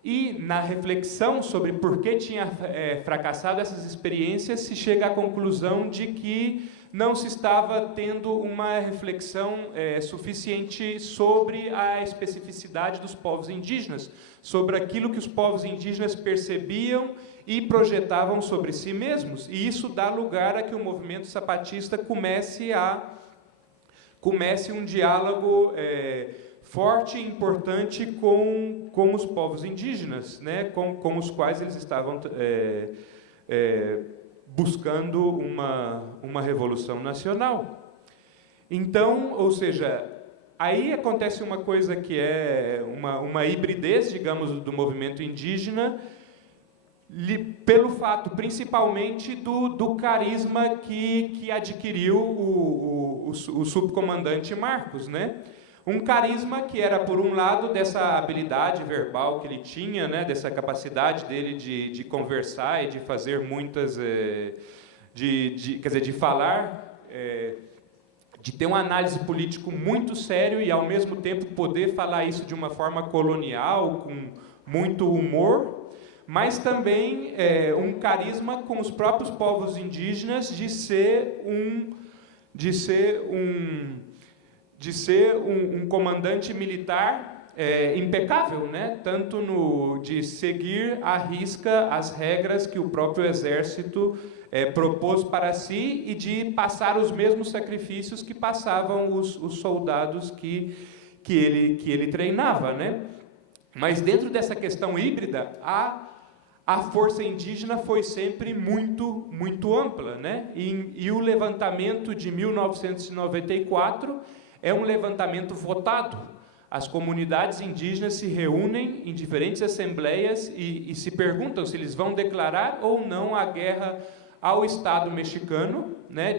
e na reflexão sobre por que tinha fracassado essas experiências, se chega à conclusão de que não se estava tendo uma reflexão suficiente sobre a especificidade dos povos indígenas, sobre aquilo que os povos indígenas percebiam e projetavam sobre si mesmos. E isso dá lugar a que o movimento zapatista comece um diálogo forte e importante com os povos indígenas, né, com os quais eles estavam buscando uma revolução nacional. Então, ou seja, aí acontece uma coisa que é uma hibridez, digamos, do movimento indígena, pelo fato, principalmente, do carisma que adquiriu o subcomandante Marcos, né? Um carisma que era, por um lado, dessa habilidade verbal que ele tinha, né? Dessa capacidade dele de conversar e de fazer muitas... quer dizer, de falar... de ter uma análise político muito sério e, ao mesmo tempo, poder falar isso de uma forma colonial, com muito humor, mas também um carisma com os próprios povos indígenas de ser um comandante militar impecável, né? Tanto de seguir à risca as regras que o próprio exército propôs para si e de passar os mesmos sacrifícios que passavam os soldados que ele treinava, né? Mas dentro dessa questão híbrida, a força indígena foi sempre muito, muito ampla, né? E o levantamento de 1994 é um levantamento votado. As comunidades indígenas se reúnem em diferentes assembleias e se perguntam se eles vão declarar ou não a guerra ao Estado mexicano, né?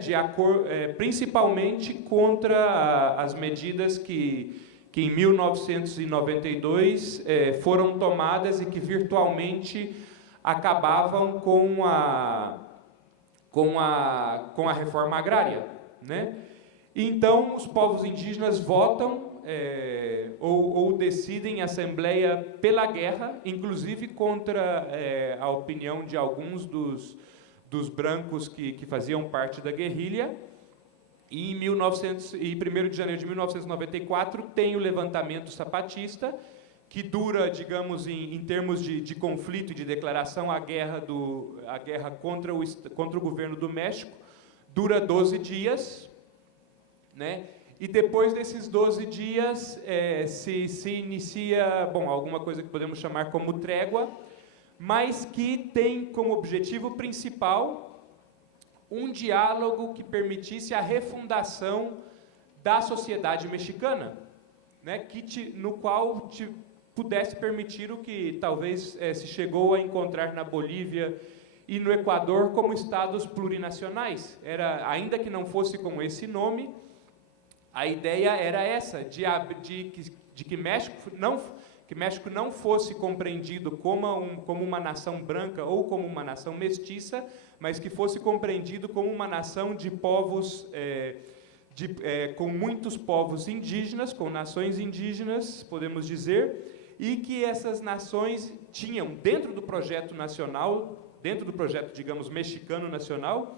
Principalmente contra as medidas que em 1992 foram tomadas e que virtualmente acabavam com a reforma agrária, né? Então, os povos indígenas votam ou decidem em assembleia pela guerra, inclusive contra a opinião de alguns dos brancos que faziam parte da guerrilha. E em 1 de janeiro de 1994 tem o levantamento zapatista, que dura, digamos, em termos de conflito e de declaração, a guerra contra o governo do México, dura 12 dias, né? E depois desses 12 dias se inicia, alguma coisa que podemos chamar como trégua, mas que tem como objetivo principal um diálogo que permitisse a refundação da sociedade mexicana, né? No qual pudesse permitir o que talvez se chegou a encontrar na Bolívia e no Equador como estados plurinacionais. Ainda que não fosse com esse nome, a ideia era essa, de que México não fosse compreendido como uma nação branca ou como uma nação mestiça, mas que fosse compreendido como uma nação de povos, com muitos povos indígenas, com nações indígenas, podemos dizer, e que essas nações tinham, dentro do projeto nacional, dentro do projeto, digamos, mexicano nacional,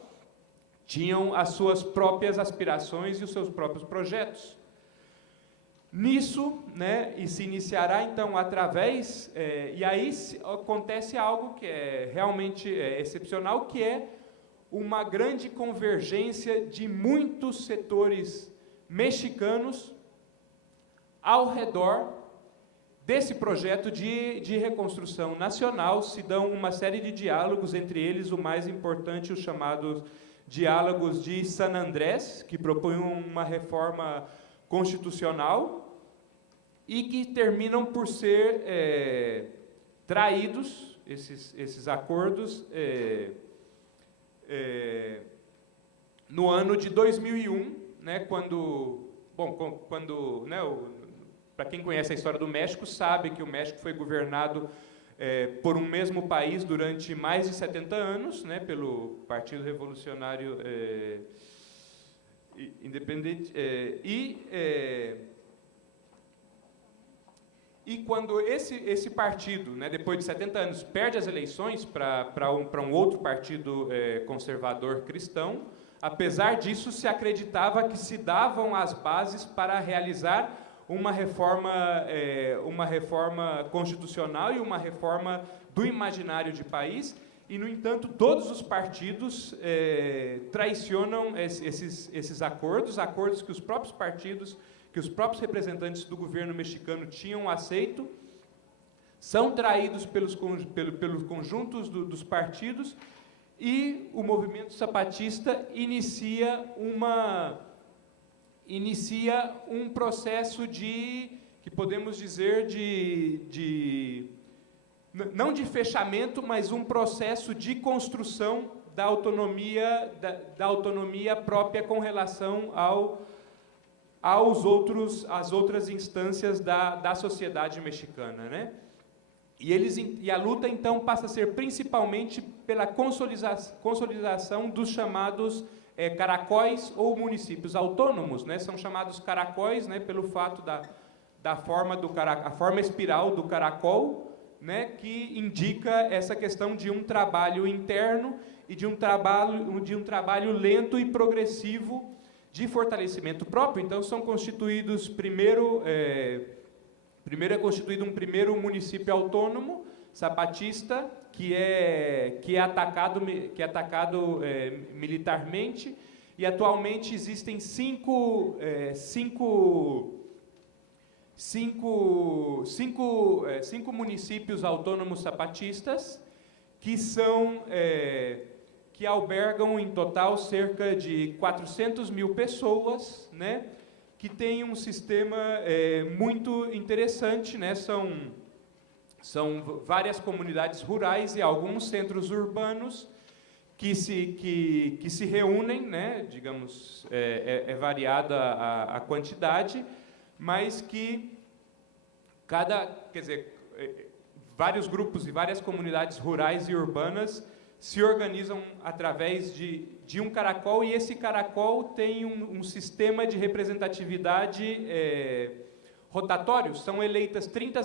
tinham as suas próprias aspirações e os seus próprios projetos. Nisso, né, e se iniciará, então, através... e aí acontece algo que é realmente excepcional, que é uma grande convergência de muitos setores mexicanos ao redor desse projeto de reconstrução nacional. Se dão uma série de diálogos, entre eles o mais importante, os chamados diálogos de San Andrés, que propõem uma reforma constitucional e que terminam por ser traídos, esses acordos, no ano de 2001, né, quando né, para quem conhece a história do México, sabe que o México foi governado por um mesmo país durante mais de 70 anos, né, pelo Partido Revolucionário Independente, e quando esse partido, né, depois de 70 anos, perde as eleições para um outro partido conservador cristão, apesar disso, se acreditava que se davam as bases para realizar uma reforma constitucional e uma reforma do imaginário de país, e, no entanto, todos os partidos traicionam esses acordos que os próprios partidos, que os próprios representantes do governo mexicano tinham aceito, são traídos pelos conjuntos dos partidos, e o movimento zapatista inicia um processo que podemos dizer não de fechamento, mas um processo de construção da autonomia própria com relação às outras instâncias da sociedade mexicana, né? E a luta, então, passa a ser principalmente pela consolidação dos chamados caracóis ou municípios autônomos, né? São chamados caracóis, né, pelo fato da forma a forma espiral do caracol, né, que indica essa questão de um trabalho interno e de um trabalho lento e progressivo de fortalecimento próprio. Então, são constituídos primeiro é constituído um primeiro município autônomo zapatista que é atacado militarmente, e atualmente existem cinco municípios autônomos zapatistas que albergam em total cerca de 400 mil pessoas, né? Que tem um sistema muito interessante, né? São várias comunidades rurais e alguns centros urbanos que se reúnem, né? Digamos, variada a quantidade, mas que vários grupos e várias comunidades rurais e urbanas se organizam através de um caracol, e esse caracol tem um sistema de representatividade rotatório. São eleitas 30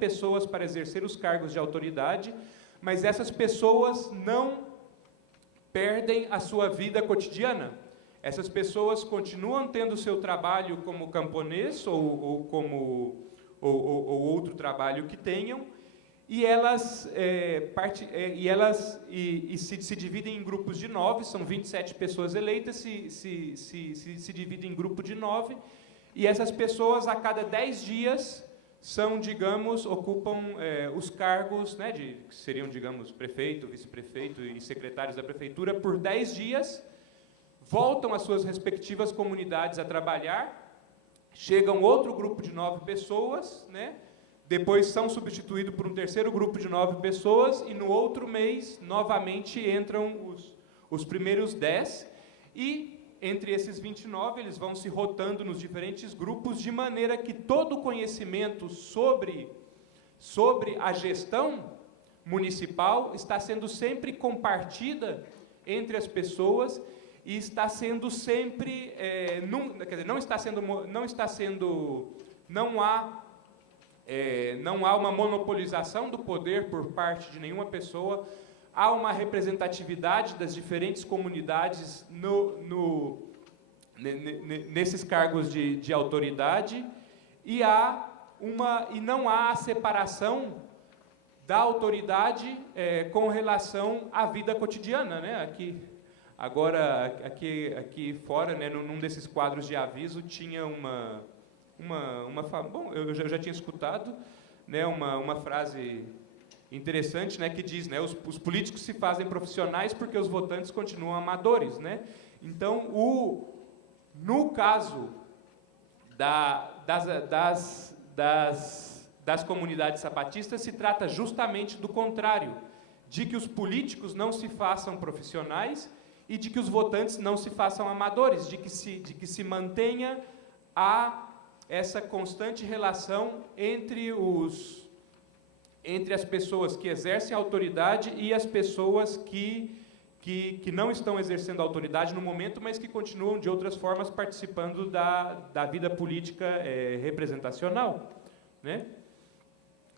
pessoas para exercer os cargos de autoridade, mas essas pessoas não perdem a sua vida cotidiana. Essas pessoas continuam tendo o seu trabalho como camponês ou outro trabalho que tenham, e elas se dividem em grupos de 9, são 27 pessoas eleitas, se dividem em grupo de 9, e essas pessoas, a cada 10 dias, ocupam os cargos, né, que seriam, digamos, prefeito, vice-prefeito e secretários da prefeitura, por 10 dias, voltam às suas respectivas comunidades a trabalhar, chegam outro grupo de 9 pessoas, né? Depois são substituídos por um terceiro grupo de 9 pessoas, e no outro mês, novamente, entram os primeiros 10, e entre esses 29, eles vão se rotando nos diferentes grupos, de maneira que todo o conhecimento sobre a gestão municipal está sendo sempre compartida entre as pessoas, e está sendo sempre, não há uma monopolização do poder por parte de nenhuma pessoa, há uma representatividade das diferentes comunidades nesses cargos de autoridade, e não há a separação da autoridade com relação à vida cotidiana, né? Aqui fora, né, num desses quadros de aviso, tinha bom, eu já tinha escutado, né, uma frase interessante, né, que diz, né, os políticos se fazem profissionais porque os votantes continuam amadores, né? Então, no caso das comunidades zapatistas, se trata justamente do contrário, de que os políticos não se façam profissionais e de que os votantes não se façam amadores, de que se mantenha essa constante relação entre as pessoas que exercem a autoridade e as pessoas que não estão exercendo a autoridade no momento, mas que continuam de outras formas participando da vida política representacional, né?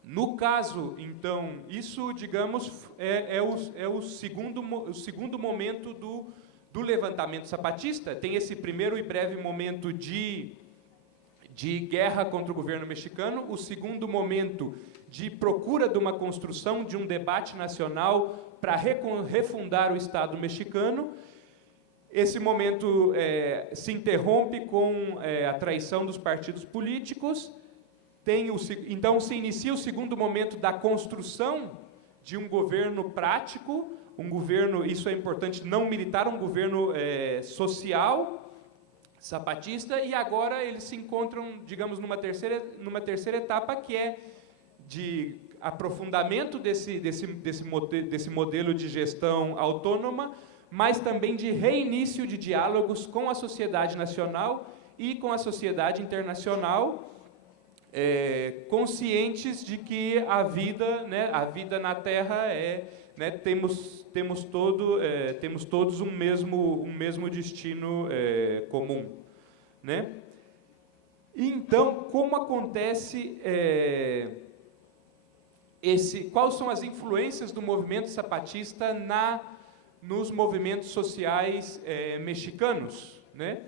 No caso, então, isso, digamos, é o segundo momento do levantamento zapatista. Tem esse primeiro e breve momento de guerra contra o governo mexicano, o segundo momento de procura de uma construção de um debate nacional para refundar o Estado mexicano. Esse momento se interrompe com a traição dos partidos políticos. Então se inicia o segundo momento da construção de um governo prático, um governo, isso é importante, não militar, um governo social, zapatista, e agora eles se encontram, digamos, numa terceira etapa, que é de aprofundamento desse modelo de gestão autônoma, mas também de reinício de diálogos com a sociedade nacional e com a sociedade internacional, conscientes de que a vida na Terra temos todos um mesmo destino comum, né? Então, como acontece quais são as influências do movimento zapatista nos movimentos sociais mexicanos, né?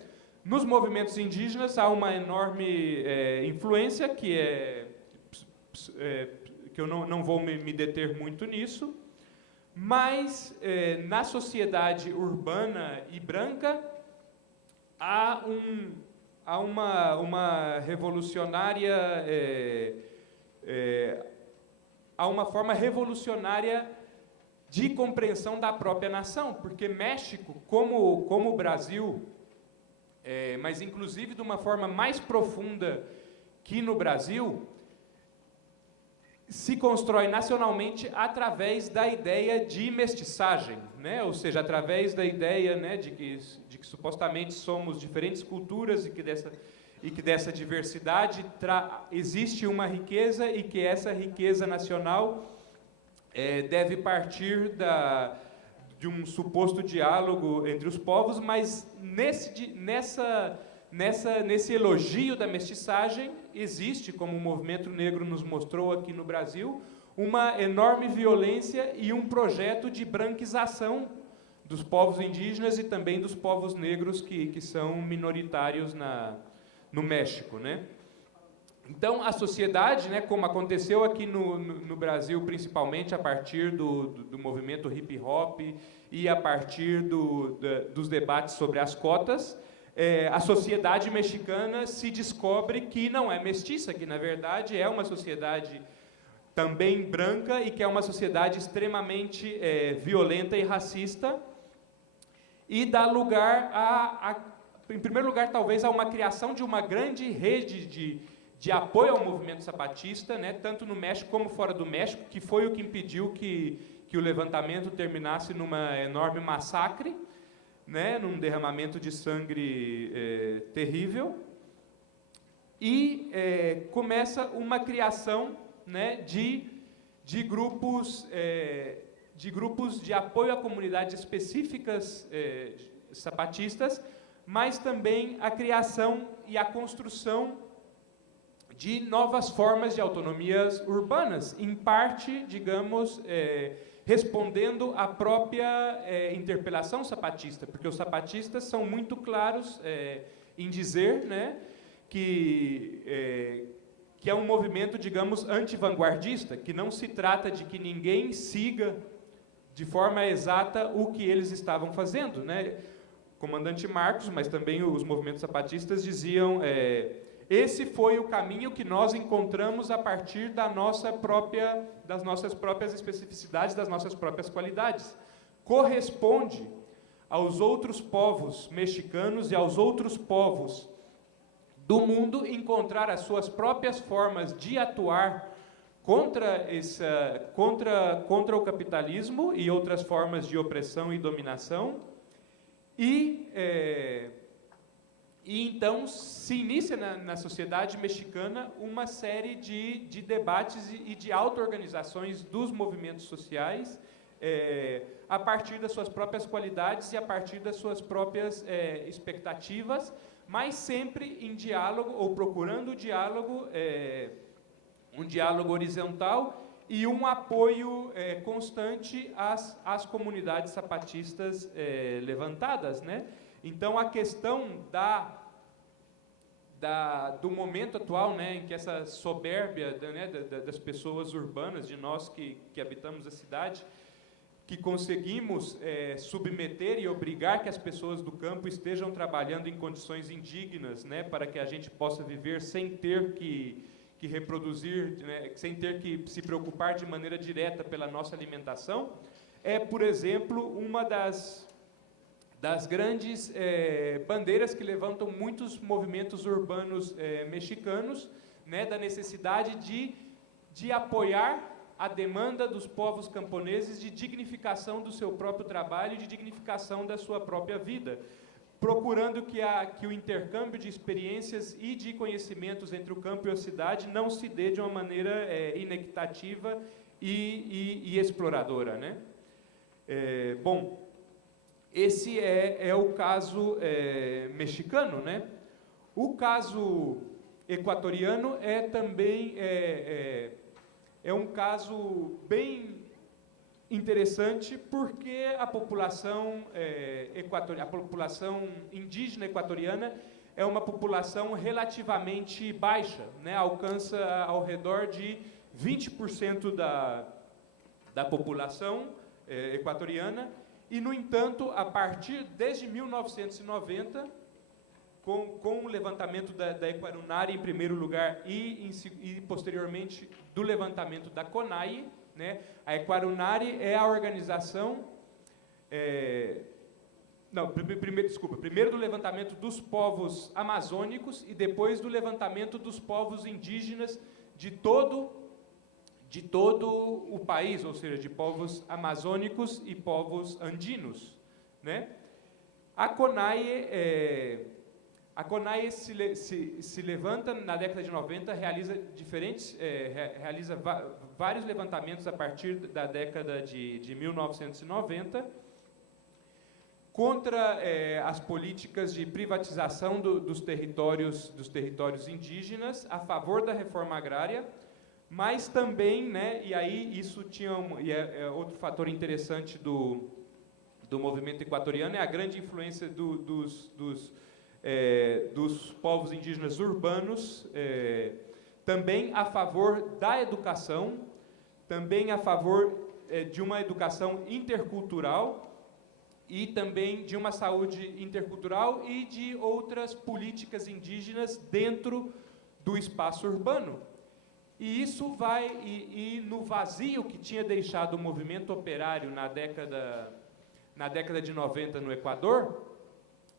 Nos movimentos indígenas há uma enorme influência que eu não vou me deter muito nisso, mas na sociedade urbana e branca há uma revolucionária, há uma forma revolucionária de compreensão da própria nação, porque México, como o Brasil, mas inclusive de uma forma mais profunda que no Brasil, se constrói nacionalmente através da ideia de mestiçagem, né? Ou seja, através da ideia, né, de que supostamente somos diferentes culturas e que dessa diversidade existe uma riqueza e que essa riqueza nacional deve partir de um suposto diálogo entre os povos, mas nesse elogio da mestiçagem existe, como o movimento negro nos mostrou aqui no Brasil, uma enorme violência e um projeto de branquização dos povos indígenas e também dos povos negros que são minoritários no México, né? Então, a sociedade, né, como aconteceu aqui no Brasil, principalmente a partir do movimento hip-hop e a partir dos debates sobre as cotas, a sociedade mexicana se descobre que não é mestiça, que, na verdade, é uma sociedade também branca e que é uma sociedade extremamente violenta e racista, e dá lugar em primeiro lugar, talvez, a uma criação de uma grande rede de apoio ao movimento zapatista, né, tanto no México como fora do México, que foi o que impediu que o levantamento terminasse numa enorme massacre, né, num derramamento de sangue terrível, e começa uma criação, né, de grupos de apoio a comunidades específicas zapatistas, mas também a criação e a construção de novas formas de autonomias urbanas, em parte, digamos, respondendo à própria interpelação zapatista, porque os zapatistas são muito claros em dizer, né, que é um movimento, digamos, anti-vanguardista, que não se trata de que ninguém siga de forma exata o que eles estavam fazendo, né? Comandante Marcos, mas também os movimentos zapatistas diziam esse foi o caminho que nós encontramos a partir das nossas próprias especificidades, das nossas próprias qualidades. Corresponde aos outros povos mexicanos e aos outros povos do mundo encontrar as suas próprias formas de atuar contra o capitalismo e outras formas de opressão e dominação, e então se inicia na sociedade mexicana uma série de debates e de auto-organizações dos movimentos sociais a partir das suas próprias qualidades e a partir das suas próprias expectativas, mas sempre em diálogo, ou procurando o diálogo, um diálogo horizontal e um apoio constante às comunidades zapatistas levantadas, né? Então, a questão do momento atual, né, em que essa soberbia das pessoas urbanas, de nós que habitamos a cidade, que conseguimos submeter e obrigar que as pessoas do campo estejam trabalhando em condições indignas, né, para que a gente possa viver sem ter que reproduzir, né, sem ter que se preocupar de maneira direta pela nossa alimentação, é, por exemplo, uma das grandes bandeiras que levantam muitos movimentos urbanos mexicanos, né, da necessidade de apoiar a demanda dos povos camponeses de dignificação do seu próprio trabalho e de dignificação da sua própria vida, procurando que o intercâmbio de experiências e de conhecimentos entre o campo e a cidade não se dê de uma maneira inequitativa e exploradora, né? Bom, esse é o caso mexicano, né? O caso equatoriano é também um caso bem interessante, porque a população indígena equatoriana é uma população relativamente baixa, né? Alcança ao redor de 20% da população equatoriana, e, no entanto, desde 1990, com o levantamento da Equarunari em primeiro lugar e posteriormente do levantamento da CONAIE, né? A Equarunari é a organização... primeiro do levantamento dos povos amazônicos e depois do levantamento dos povos indígenas de todo o país, ou seja, de povos amazônicos e povos andinos, né? A CONAIE se levanta na década de 90, realiza vários levantamentos a partir da década de 1990, contra as políticas de privatização dos territórios indígenas, a favor da reforma agrária, mas também, né, e aí isso tinha outro fator interessante do movimento equatoriano, é a grande influência dos povos indígenas urbanos, também a favor da educação, também a favor de uma educação intercultural e também de uma saúde intercultural e de outras políticas indígenas dentro do espaço urbano. E isso e no vazio que tinha deixado o movimento operário na década de 90 no Equador,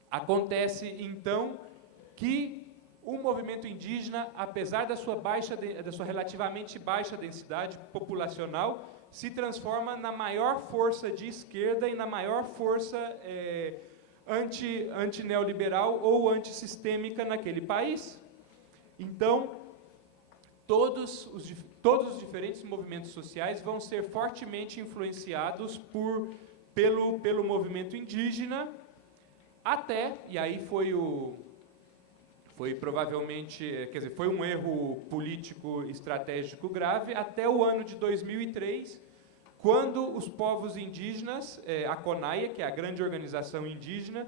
acontece, então, que o movimento indígena, apesar da sua relativamente baixa densidade populacional, se transforma na maior força de esquerda e na maior força anti-neoliberal ou antissistêmica naquele país. Então, todos os diferentes movimentos sociais vão ser fortemente influenciados pelo movimento indígena, e aí foi provavelmente, quer dizer, foi um erro político estratégico grave, até o ano de 2003, quando os povos indígenas, a CONAIE, que é a grande organização indígena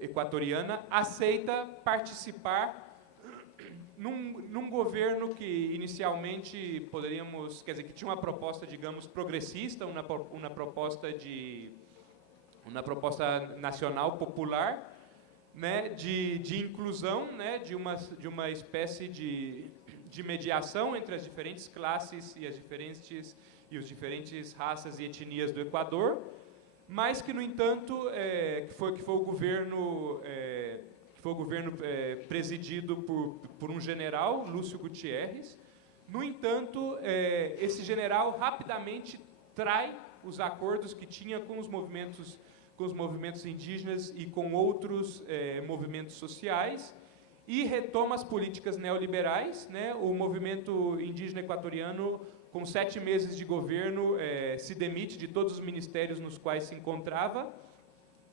equatoriana, aceita participar num governo que inicialmente que tinha uma proposta, digamos, progressista, uma proposta nacional popular, né, de inclusão, né, de uma espécie de mediação entre as diferentes classes e os diferentes raças e etnias do Equador, mas que, no entanto, que foi o governo presidido por um general, Lúcio Gutierrez. No entanto, esse general rapidamente trai os acordos que tinha com os movimentos indígenas e com outros movimentos sociais e retoma as políticas neoliberais, né? O movimento indígena equatoriano, com 7 meses de governo, se demite de todos os ministérios nos quais se encontrava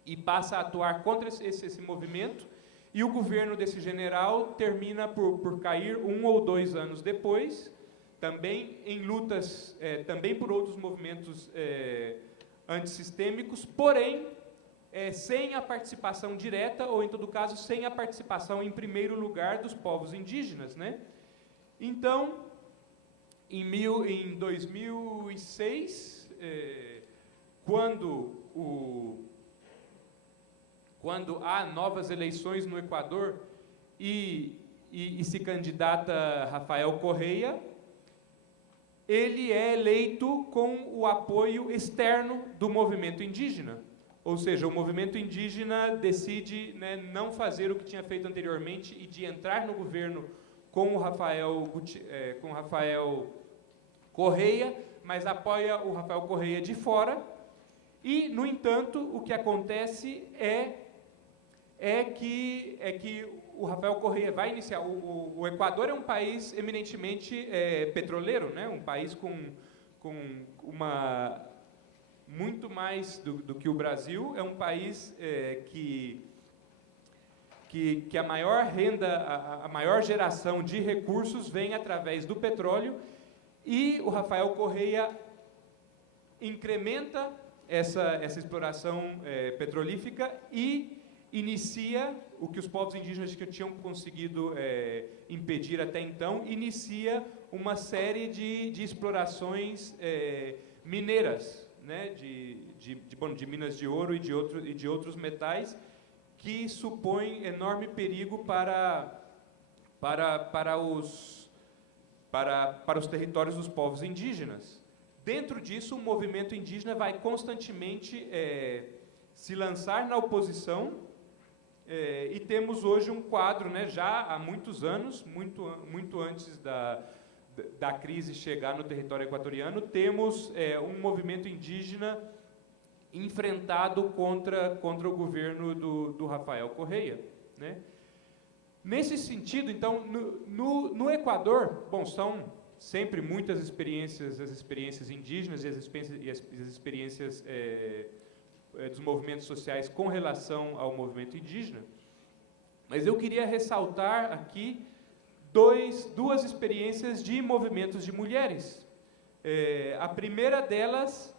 e passa a atuar contra esse movimento. E o governo desse general termina por cair 1 ou 2 anos depois, também em lutas, também por outros movimentos antissistêmicos, porém, sem a participação direta, ou em todo caso, sem a participação em primeiro lugar dos povos indígenas, né? Então, em 2006, quando quando há novas eleições no Equador e se candidata Rafael Correa, ele é eleito com o apoio externo do movimento indígena. Ou seja, o movimento indígena decide, né, não fazer o que tinha feito anteriormente e de entrar no governo com o Rafael Correa, mas apoia o Rafael Correa de fora. E, no entanto, o que acontece é que o Rafael Correa vai iniciar. O Equador é um país eminentemente petroleiro, né? Um país com uma muito mais do que o Brasil. É um país que a maior renda, a maior geração de recursos vem através do petróleo, e o Rafael Correa incrementa essa exploração petrolífica e inicia o que os povos indígenas que tinham conseguido impedir até então, inicia uma série de explorações mineiras, né, de minas de ouro e de outros metais, que supõem enorme perigo para os territórios dos povos indígenas. Dentro disso, o movimento indígena vai constantemente se lançar na oposição, e temos hoje um quadro, né, já há muitos anos, muito antes da crise chegar no território equatoriano, temos um movimento indígena enfrentado contra o governo do Rafael Correa, né? Nesse sentido, então, no Equador, bom, são sempre muitas experiências, as experiências indígenas e as experiências dos movimentos sociais com relação ao movimento indígena, mas eu queria ressaltar aqui duas experiências de movimentos de mulheres. A primeira delas,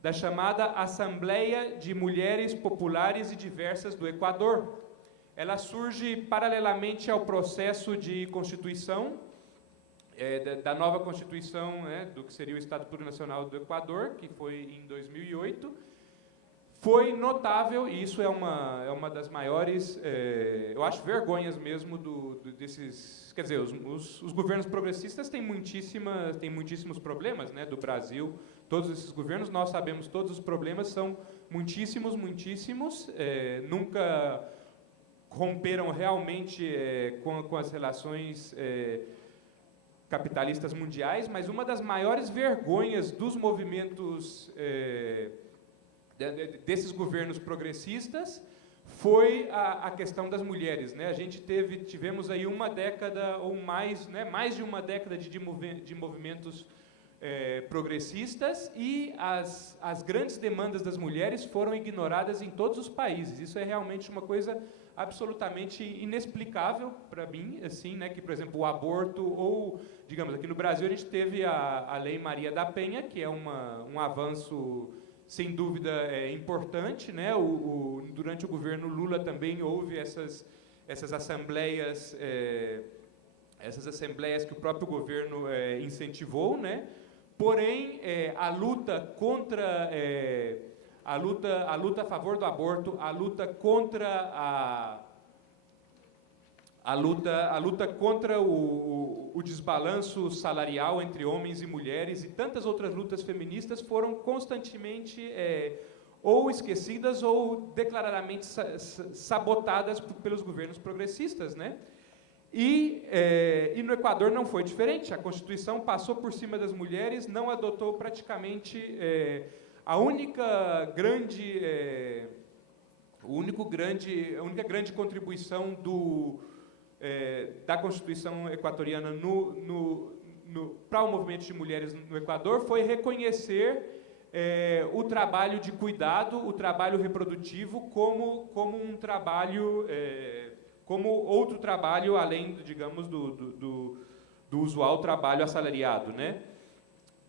da chamada Assembleia de Mulheres Populares e Diversas do Equador. Ela surge paralelamente ao processo de constituição, da nova Constituição, do que seria o Estado Plurinacional do Equador, que foi em 2008. Foi notável, e isso é uma das maiores, eu acho, vergonhas mesmo desses... Quer dizer, os governos progressistas têm muitíssimos problemas, né, do Brasil. Todos esses governos, nós sabemos, todos os problemas são muitíssimos, nunca romperam realmente com as relações capitalistas mundiais, mas uma das maiores vergonhas dos movimentos desses governos progressistas foi a questão das mulheres, né? A gente tivemos aí uma década ou mais, né, mais de uma década de movimentos progressistas, e as grandes demandas das mulheres foram ignoradas em todos os países. Isso é realmente uma coisa absolutamente inexplicável para mim, assim, né, que, por exemplo, o aborto, ou, digamos, aqui no Brasil a gente teve a Lei Maria da Penha, que é um avanço sem dúvida importante, né? Durante o governo Lula também houve essas assembleias que o próprio governo incentivou, né? Porém, a luta a favor do aborto, a luta contra o desbalanço salarial entre homens e mulheres e tantas outras lutas feministas foram constantemente ou esquecidas ou declaradamente sabotadas pelos governos progressistas, né? E no Equador não foi diferente. A Constituição passou por cima das mulheres, não adotou praticamente a única grande contribuição da Constituição equatoriana para o movimento de mulheres no Equador foi reconhecer o trabalho de cuidado, o trabalho reprodutivo, como um trabalho, como outro trabalho, além, digamos, do usual trabalho assalariado, né?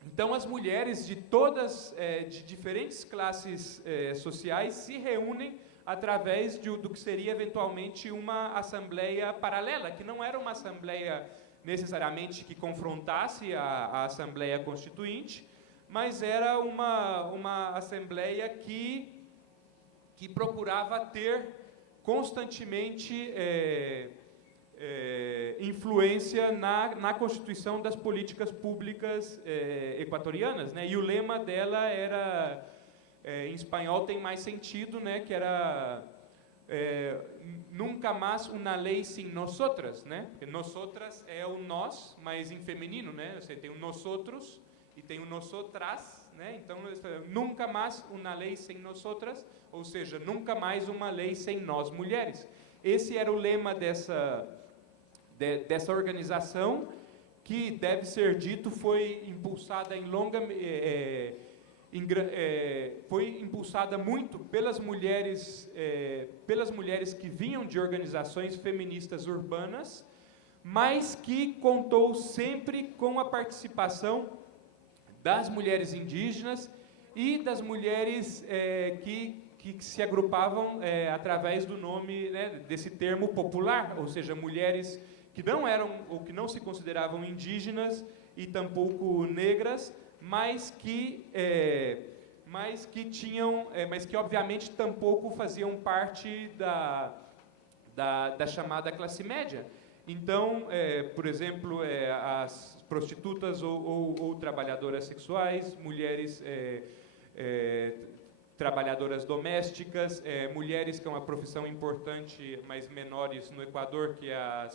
Então, as mulheres de diferentes classes sociais se reúnem através do que seria eventualmente uma assembleia paralela, que não era uma assembleia necessariamente que confrontasse a Assembleia Constituinte, mas era uma assembleia que que procurava ter constantemente influência na constituição das políticas públicas equatorianas, né? E o lema dela era, em espanhol tem mais sentido, né? Que era nunca mais uma lei sem nosotras, né? Porque nosotras é o nós, mas em feminino, né? Você tem o nosotros e tem o nosotras, né? Então, nunca mais uma lei sem nosotras, ou seja, nunca mais uma lei sem nós mulheres. Esse era o lema dessa organização, que, deve ser dito, foi impulsada foi impulsada muito pelas mulheres que vinham de organizações feministas urbanas, mas que contou sempre com a participação das mulheres indígenas e das mulheres que se agrupavam através do nome, né, desse termo popular, ou seja, mulheres que não eram ou que não se consideravam indígenas e tampouco negras, mas que obviamente tampouco faziam parte da chamada classe média. Então, por exemplo, as prostitutas ou trabalhadoras sexuais, mulheres trabalhadoras domésticas, mulheres, que é uma profissão importante, mas menores no Equador, que é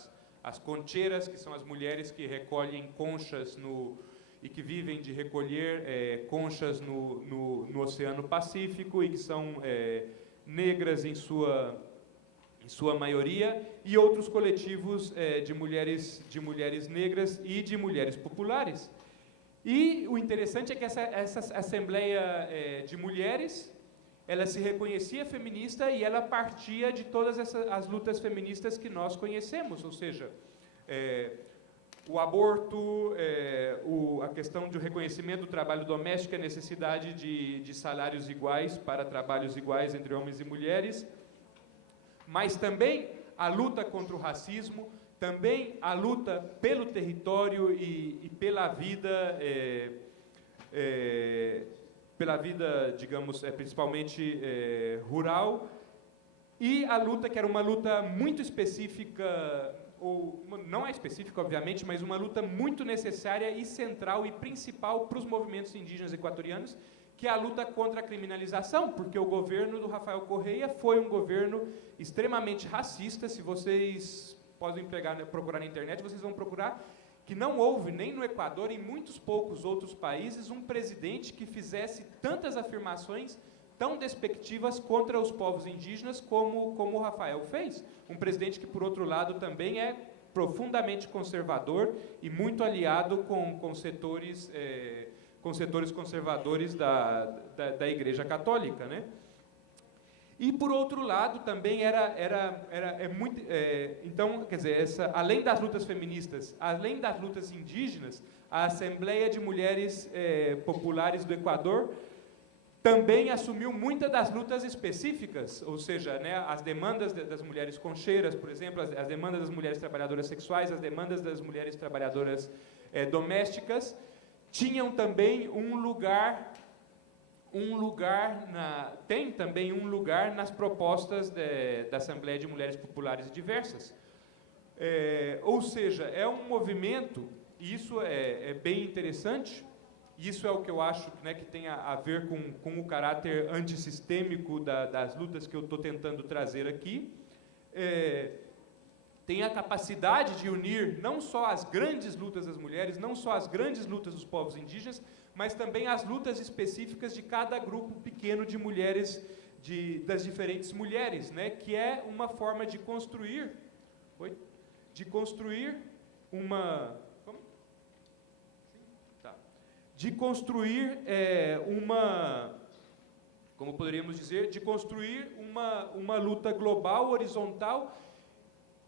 as concheiras, que são as mulheres que recolhem conchas e que vivem de recolher conchas no Oceano Pacífico, e que são negras em sua maioria, e outros coletivos de mulheres negras e de mulheres populares. E o interessante é que essa Assembleia de Mulheres, ela se reconhecia feminista e ela partia de todas as lutas feministas que nós conhecemos, ou seja, o aborto, a questão do reconhecimento do trabalho doméstico, a necessidade de salários iguais para trabalhos iguais entre homens e mulheres, mas também a luta contra o racismo, também a luta pelo território e pela vida, digamos, principalmente rural, e a luta que era uma luta muito específica, ou não é específica, obviamente, mas uma luta muito necessária e central e principal para os movimentos indígenas equatorianos, que é a luta contra a criminalização, porque o governo do Rafael Correa foi um governo extremamente racista. Se vocês podem procurar na internet, vocês vão procurar que não houve, nem no Equador, em muitos poucos outros países, um presidente que fizesse tantas afirmações tão despectivas contra os povos indígenas como o Rafael fez. Um presidente que, por outro lado, também é profundamente conservador e muito aliado com setores conservadores da Igreja Católica, né? E, por outro lado, também então, quer dizer, além das lutas feministas, além das lutas indígenas, a Assembleia de Mulheres Populares do Equador também assumiu muitas das lutas específicas, ou seja, né, as demandas das mulheres concheiras, por exemplo, as demandas das mulheres trabalhadoras sexuais, as demandas das mulheres trabalhadoras domésticas, tinham também tem também um lugar nas propostas da Assembleia de Mulheres Populares Diversas. Ou seja, é um movimento, e isso é bem interessante. Isso é o que eu acho, né, que tem a ver com o caráter antissistêmico das lutas que eu estou tentando trazer aqui. Tem a capacidade de unir não só as grandes lutas das mulheres, não só as grandes lutas dos povos indígenas, mas também as lutas específicas de cada grupo pequeno de mulheres, das diferentes mulheres, né, que é uma forma de construir como poderíamos dizer, de construir uma luta global, horizontal,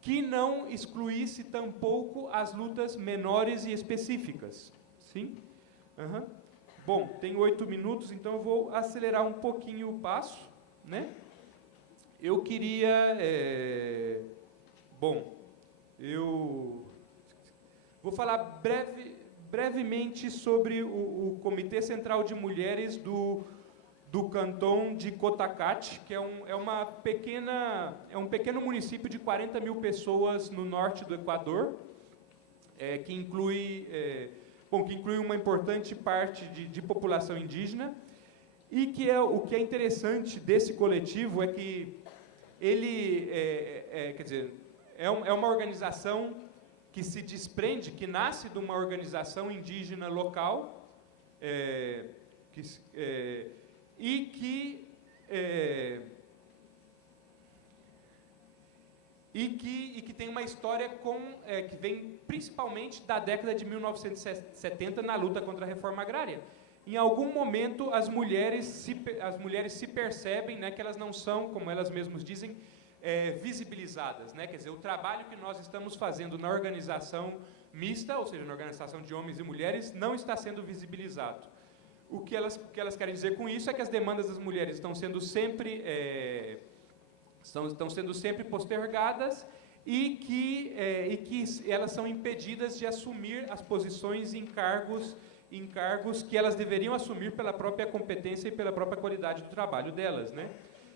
que não excluísse tampouco as lutas menores e específicas. Sim? Uhum. Bom, tenho 8 minutos, então eu vou acelerar um pouquinho o passo, né? Eu queria... eu vou falar brevemente sobre o Comitê Central de Mulheres do do canton de Cotacachi, que é um pequeno município de 40 mil pessoas no norte do Equador, que inclui uma importante parte de população indígena, e o que é interessante desse coletivo é que ele, é uma organização que se desprende, que nasce de uma organização indígena local, e que tem uma história que vem principalmente da década de 1970 na luta contra a reforma agrária. Em algum momento as mulheres se percebem, né, que elas não são, como elas mesmas dizem, visibilizadas, né? Quer dizer, o trabalho que nós estamos fazendo na organização mista, ou seja, na organização de homens e mulheres, não está sendo visibilizado. O que elas querem dizer com isso é que as demandas das mulheres estão sendo sempre postergadas e que elas são impedidas de assumir as posições em cargos que elas deveriam assumir pela própria competência e pela própria qualidade do trabalho delas, né?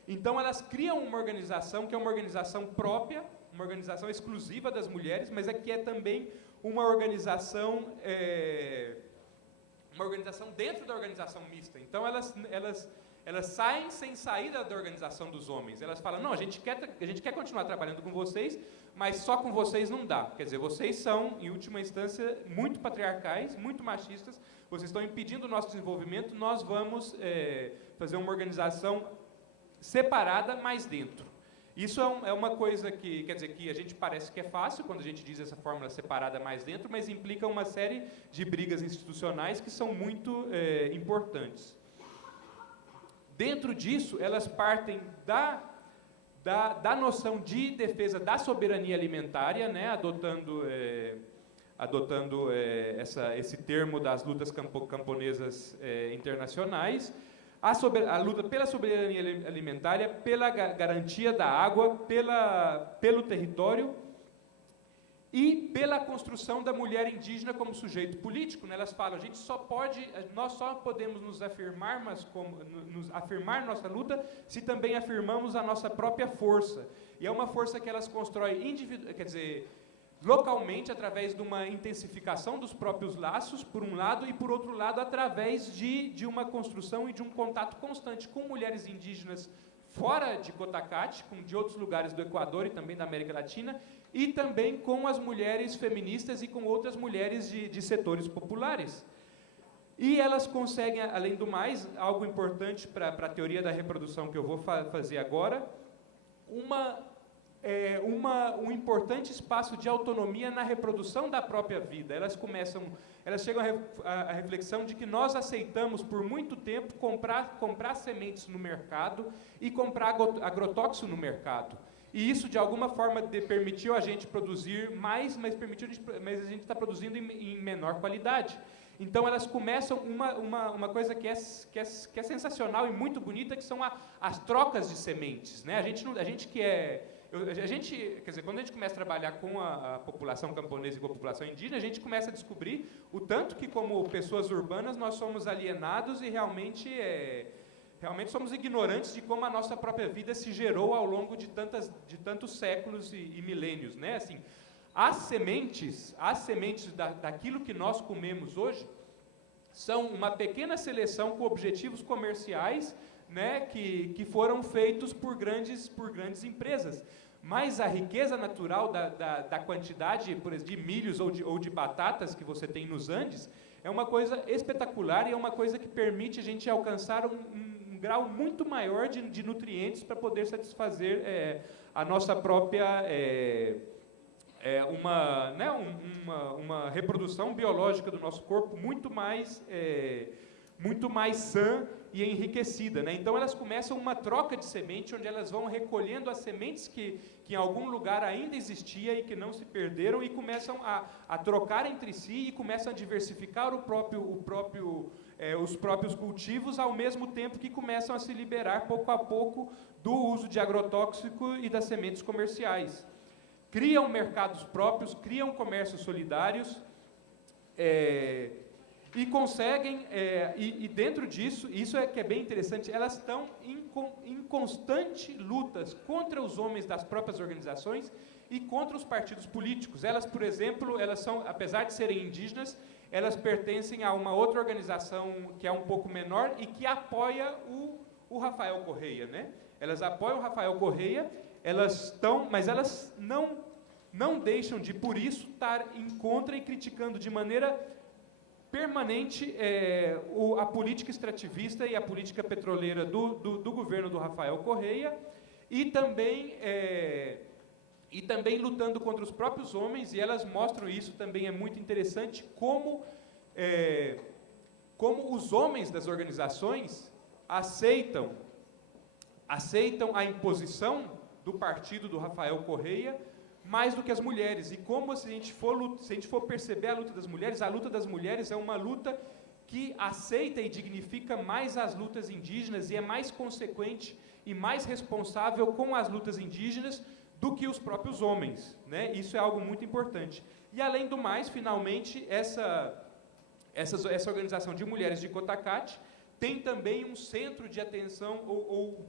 Então elas criam uma organização que é uma organização própria, uma organização exclusiva das mulheres, mas que é também uma organização dentro da organização mista. Então elas saem sem saída da organização dos homens. Elas falam, não, a gente quer continuar trabalhando com vocês, mas só com vocês não dá. Quer dizer, vocês são, em última instância, muito patriarcais, muito machistas, vocês estão impedindo o nosso desenvolvimento, nós vamos fazer uma organização separada, mas dentro. Isso é uma coisa que, quer dizer, que a gente parece que é fácil quando a gente diz essa fórmula separada mais dentro, mas implica uma série de brigas institucionais que são muito importantes. Dentro disso, elas partem da noção de defesa da soberania alimentária, né, adotando esse termo das lutas camponesas internacionais, a luta pela soberania alimentária, pela garantia da água, pelo território e pela construção da mulher indígena como sujeito político, né? Elas falam, nós só podemos nos afirmar, nos afirmar nossa luta se também afirmamos a nossa própria força. E é uma força que elas constroem localmente, através de uma intensificação dos próprios laços, por um lado, e por outro lado, através de uma construção e de um contato constante com mulheres indígenas fora de Cotacachi, de outros lugares do Equador e também da América Latina, e também com as mulheres feministas e com outras mulheres de setores populares. E elas conseguem, além do mais, algo importante para a teoria da reprodução que eu vou fazer agora, um importante espaço de autonomia na reprodução da própria vida. Elas chegam à reflexão de que nós aceitamos por muito tempo comprar sementes no mercado e comprar agrotóxico no mercado. E isso, de alguma forma, permitiu a gente produzir mais, mas a gente está produzindo em menor qualidade. Então, elas começam uma coisa que é sensacional e muito bonita, que são as trocas de sementes, né? Quando a gente começa a trabalhar com a população camponesa e com a população indígena, a gente começa a descobrir o tanto que, como pessoas urbanas, nós somos alienados e realmente somos ignorantes de como a nossa própria vida se gerou ao longo de tantos séculos e milênios, né? Assim, as sementes daquilo que nós comemos hoje são uma pequena seleção com objetivos comerciais, né, que foram feitos por grandes empresas. Mas a riqueza natural da quantidade de milhos ou de batatas que você tem nos Andes é uma coisa espetacular e é uma coisa que permite a gente alcançar um grau muito maior de nutrientes para poder satisfazer a nossa própria uma reprodução biológica do nosso corpo muito mais sã e enriquecida, né? Então elas começam uma troca de semente, onde elas vão recolhendo as sementes que em algum lugar ainda existia e que não se perderam, e começam a trocar entre si e começam a diversificar os próprios cultivos, ao mesmo tempo que começam a se liberar pouco a pouco do uso de agrotóxico e das sementes comerciais. Criam mercados próprios, criam comércios solidários, e conseguem, e dentro disso, isso é que é bem interessante, elas estão em constante lutas contra os homens das próprias organizações e contra os partidos políticos. Elas, por exemplo, elas são, apesar de serem indígenas, elas pertencem a uma outra organização que é um pouco menor e que apoia o Rafael Correia, né? Elas apoiam o Rafael Correia, mas elas não deixam de, por isso, estar em contra e criticando de maneira permanente a política extrativista e a política petroleira do governo do Rafael Correia, e também lutando contra os próprios homens, e elas mostram isso, também é muito interessante, como os homens das organizações aceitam a imposição do partido do Rafael Correia mais do que as mulheres. E como, se a gente for perceber a luta das mulheres é uma luta que aceita e dignifica mais as lutas indígenas e é mais consequente e mais responsável com as lutas indígenas do que os próprios homens, né? Isso é algo muito importante. E, além do mais, finalmente, essa organização de mulheres de Cotacate tem também um centro de atenção, ou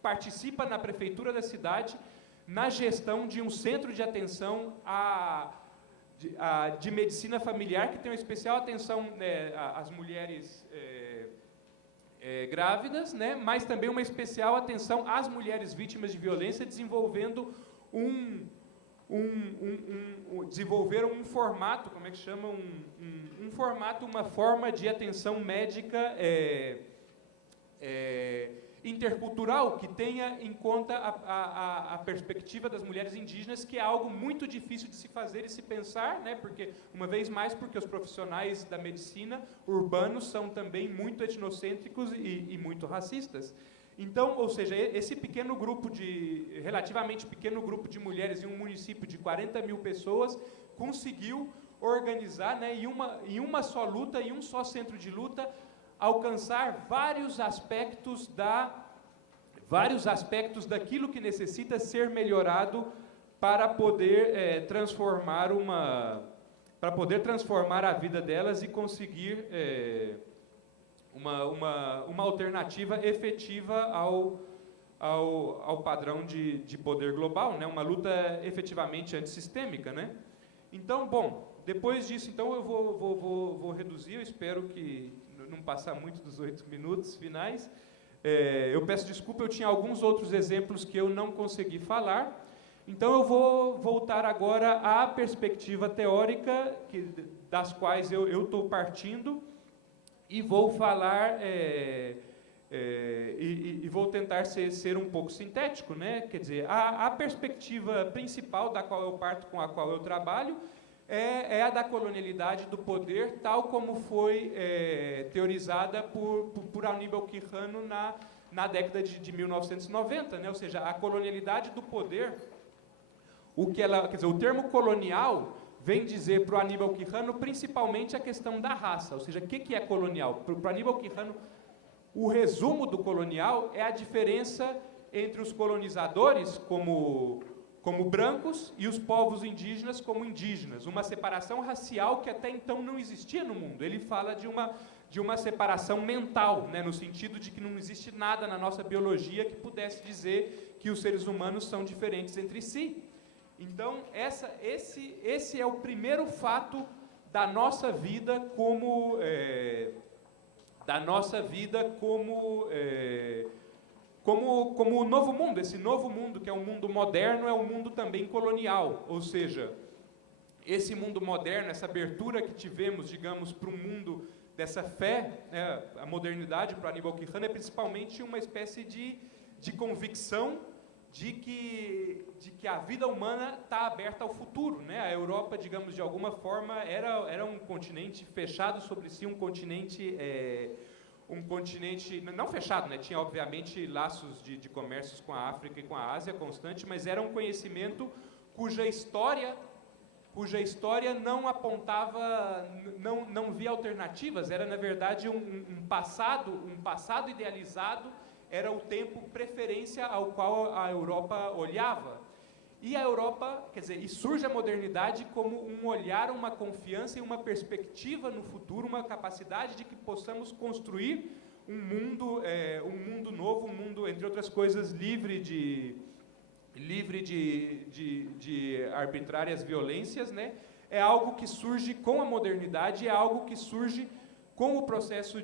participa na prefeitura da cidade na gestão de um centro de atenção de medicina familiar, que tem uma especial atenção, né, às mulheres grávidas, né, mas também uma especial atenção às mulheres vítimas de violência, desenvolvendo desenvolveram um formato, como é que chama? Uma forma de atenção médica intercultural, que tenha em conta a perspectiva das mulheres indígenas, que é algo muito difícil de se fazer e se pensar, né, porque, uma vez mais, porque os profissionais da medicina urbanos são também muito etnocêntricos e muito racistas. Então, ou seja, esse relativamente pequeno grupo de mulheres em um município de 40 mil pessoas conseguiu organizar, né, em uma só luta, em um só centro de luta, alcançar vários aspectos daquilo que necessita ser melhorado para poder transformar a vida delas e conseguir uma alternativa efetiva ao padrão de poder global, né? Uma luta efetivamente antissistêmica, né? Então, bom, depois disso, então, eu vou reduzir, eu espero que não passar muito dos 8 minutos finais. Eu peço desculpa, eu tinha alguns outros exemplos que eu não consegui falar. Então, eu vou voltar agora à perspectiva teórica das quais eu estou partindo, e vou falar, e vou tentar ser um pouco sintético, né? Quer dizer, a perspectiva principal da qual eu parto, com a qual eu trabalho, é a da colonialidade do poder, tal como foi teorizada por Aníbal Quijano na década de 1990, né? Ou seja, a colonialidade do poder, quer dizer, o termo colonial vem dizer para o Aníbal Quijano principalmente a questão da raça, ou seja, o que é colonial? Para o Aníbal Quijano, o resumo do colonial é a diferença entre os colonizadores como brancos e os povos indígenas como indígenas, uma separação racial que até então não existia no mundo. Ele fala de uma separação mental, né, no sentido de que não existe nada na nossa biologia que pudesse dizer que os seres humanos são diferentes entre si. Então, esse é o primeiro fato da nossa vida como o novo mundo. Esse novo mundo, que é um mundo moderno, é um mundo também colonial. Ou seja, esse mundo moderno, essa abertura que tivemos, digamos, para um mundo dessa fé, né, a modernidade para Aníbal Quijano é principalmente uma espécie de convicção de que a vida humana está aberta ao futuro, né? A Europa, digamos, de alguma forma, era um continente fechado sobre si, um continente não fechado, né? Tinha, obviamente, laços de comércios com a África e com a Ásia constante, mas era um conhecimento cuja história não apontava, não via alternativas, era, na verdade, um passado idealizado, era o tempo preferência ao qual a Europa olhava. E a Europa, quer dizer, e surge a modernidade como um olhar, uma confiança e uma perspectiva no futuro, uma capacidade de que possamos construir um mundo novo, um mundo, entre outras coisas, livre de arbitrárias violências, né? É algo que surge com a modernidade, é algo que surge com o processo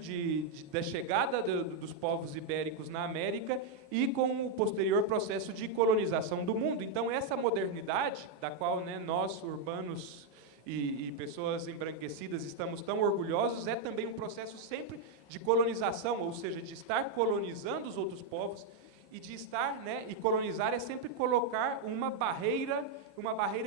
da chegada dos povos ibéricos na América e com o posterior processo de colonização do mundo. Então, essa modernidade, da qual, né, nós, urbanos e pessoas embranquecidas, estamos tão orgulhosos, é também um processo sempre de colonização, ou seja, de estar colonizando os outros povos, e de estar, né, e colonizar é sempre colocar uma barreira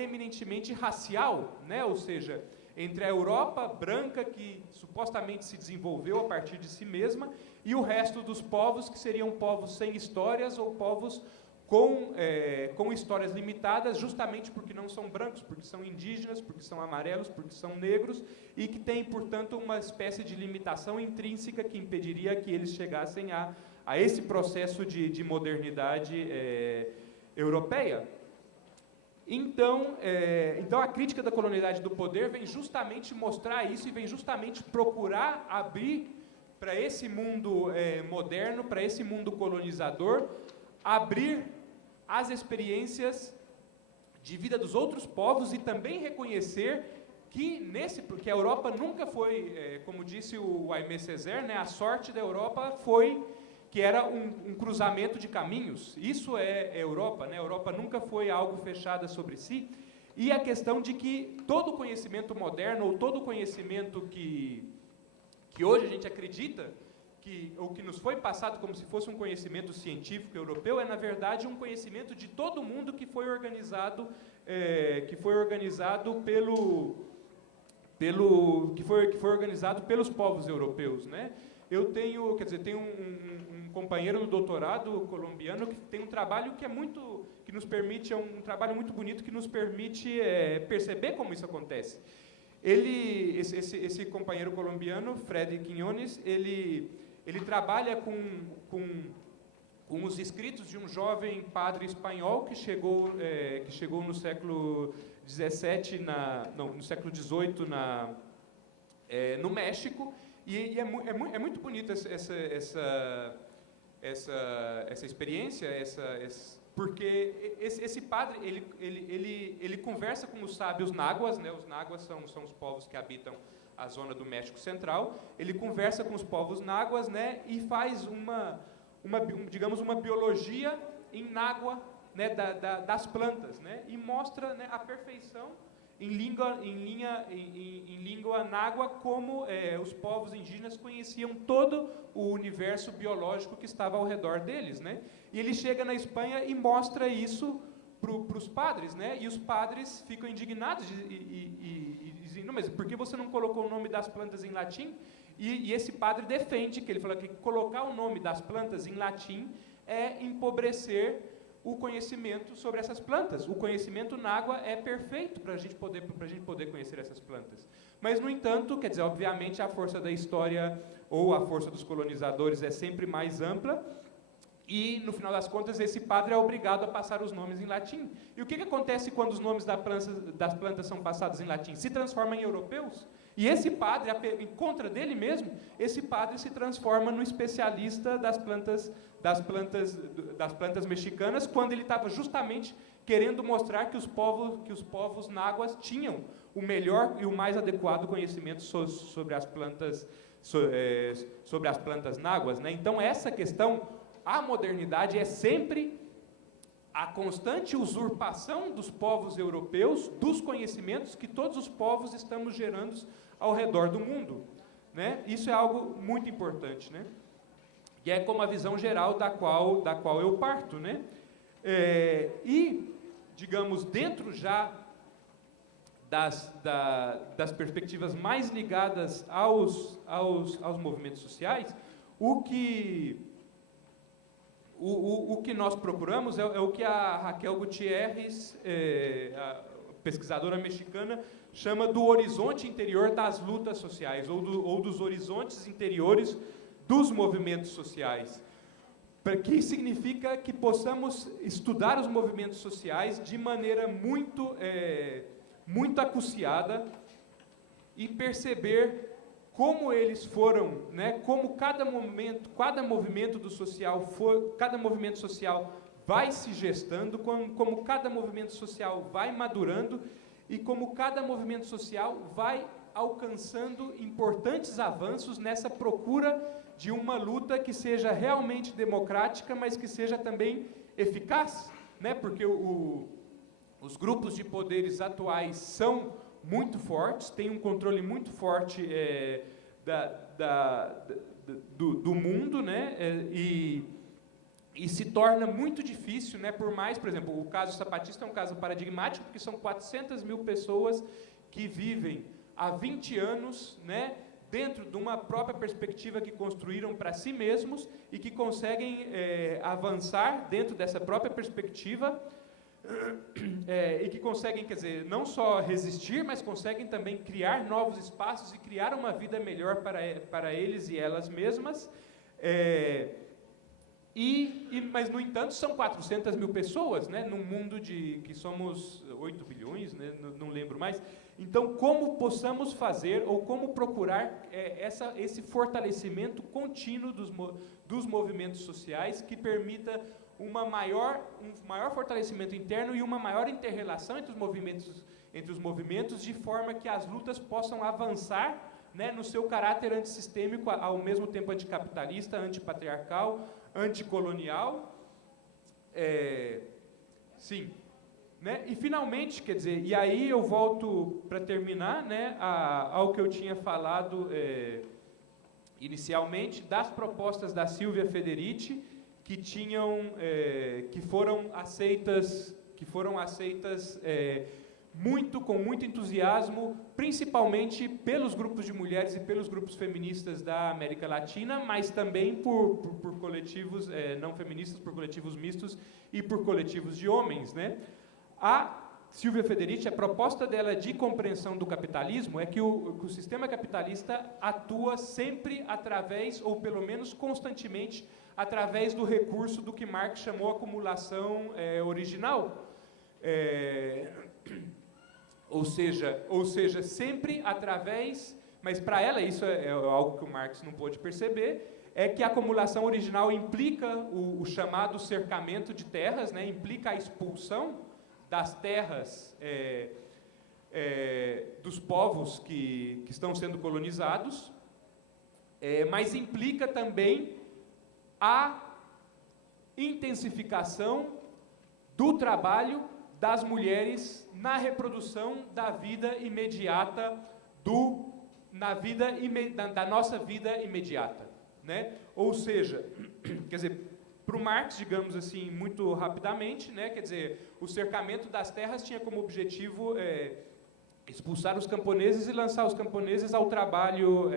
eminentemente racial, né, ou seja, entre a Europa branca, que supostamente se desenvolveu a partir de si mesma, e o resto dos povos, que seriam povos sem histórias ou povos com histórias limitadas, justamente porque não são brancos, porque são indígenas, porque são amarelos, porque são negros, e que têm, portanto, uma espécie de limitação intrínseca que impediria que eles chegassem a esse processo de modernidade europeia. Então, a crítica da colonialidade do poder vem justamente mostrar isso e vem justamente procurar abrir para esse mundo moderno, para esse mundo colonizador, abrir as experiências de vida dos outros povos e também reconhecer que a Europa nunca foi, como disse o Aimé Césaire, né, a sorte da Europa foi que era um cruzamento de caminhos. Isso é Europa, né? A Europa nunca foi algo fechado sobre si. E a questão de que todo conhecimento moderno, ou todo conhecimento que hoje a gente acredita, ou que nos foi passado como se fosse um conhecimento científico europeu, é, na verdade, um conhecimento de todo mundo que foi organizado pelos povos europeus, né? Eu tenho um companheiro no doutorado colombiano que tem um trabalho que nos permite, um trabalho muito bonito que nos permite perceber como isso acontece. Esse companheiro colombiano, Freddy Quiñones, ele trabalha com os escritos de um jovem padre espanhol que chegou no século XVII, no século XVIII no México. E é muito bonita essa experiência, porque esse padre ele conversa com os sábios náguas, né? Os náguas são os povos que habitam a zona do México Central. Ele conversa com os povos náguas, né? E faz digamos uma biologia em nágua, né? Das plantas, né? E mostra, né, a perfeição em língua nágua, como os povos indígenas conheciam todo o universo biológico que estava ao redor deles, né? E ele chega na Espanha e mostra isso para os padres, né? E os padres ficam indignados e dizem, não, mas por que você não colocou o nome das plantas em latim? E esse padre defende, ele fala que colocar o nome das plantas em latim é empobrecer o conhecimento sobre essas plantas. O conhecimento nágua é perfeito para a gente poder conhecer essas plantas. Mas, no entanto, quer dizer, obviamente a força da história ou a força dos colonizadores é sempre mais ampla e, no final das contas, esse padre é obrigado a passar os nomes em latim. E o que acontece quando os nomes das plantas são passados em latim? Se transformam em europeus. E esse padre, em contra dele mesmo, esse padre se transforma no especialista das plantas mexicanas, quando ele estava justamente querendo mostrar que os povos náguas tinham o melhor e o mais adequado conhecimento sobre as plantas náguas, né? Então, essa questão, a modernidade é sempre a constante usurpação dos povos europeus dos conhecimentos que todos os povos estamos gerando ao redor do mundo, né? Isso é algo muito importante, né? E é como a visão geral da qual eu parto, né? E, digamos, dentro já das perspectivas mais ligadas aos movimentos sociais, o que nós procuramos é o que a Raquel Gutierrez, a pesquisadora mexicana, chama do horizonte interior das lutas sociais, ou dos horizontes interiores dos movimentos sociais. que significa que possamos estudar os movimentos sociais de maneira muito acuciada e perceber como eles foram, né, como cada movimento social vai se gestando, como cada movimento social vai madurando e como cada movimento social vai alcançando importantes avanços nessa procura de uma luta que seja realmente democrática, mas que seja também eficaz, né? Porque os grupos de poderes atuais são muito fortes, têm um controle muito forte do mundo, né? E se torna muito difícil, né? Por mais, por exemplo, o caso zapatista é um caso paradigmático, porque são 400 mil pessoas que vivem há 20 anos, né, dentro de uma própria perspectiva que construíram para si mesmos e que conseguem avançar dentro dessa própria perspectiva e que conseguem, quer dizer, não só resistir, mas conseguem também criar novos espaços e criar uma vida melhor para eles e elas mesmas. Mas, no entanto, são 400 mil pessoas, né, num mundo que somos 8 bilhões, né, não lembro mais. Então, como possamos fazer, ou como procurar esse fortalecimento contínuo dos movimentos sociais que permita um maior fortalecimento interno e uma maior inter-relação entre os movimentos, de forma que as lutas possam avançar, né, no seu caráter antissistêmico, ao mesmo tempo anticapitalista, antipatriarcal, anticolonial. Sim. Né? E, finalmente, quer dizer, e aí eu volto para terminar, né, ao que eu tinha falado inicialmente, das propostas da Silvia Federici, que foram aceitas com muito entusiasmo, principalmente pelos grupos de mulheres e pelos grupos feministas da América Latina, mas também por coletivos não feministas, por coletivos mistos e por coletivos de homens, né? A Silvia Federici, a proposta dela de compreensão do capitalismo é que o sistema capitalista atua sempre através, ou pelo menos constantemente, através do recurso do que Marx chamou acumulação original. Ou seja, sempre através, mas para ela isso é algo que o Marx não pôde perceber, é que a acumulação original implica o chamado cercamento de terras, né, implica a expulsão das terras dos povos que estão sendo colonizados, mas implica também a intensificação do trabalho das mulheres na reprodução da vida imediata, da nossa vida imediata, né? Ou seja, quer dizer, para o Marx, digamos assim, muito rapidamente, né, quer dizer, o cercamento das terras tinha como objetivo expulsar os camponeses e lançar os camponeses ao trabalho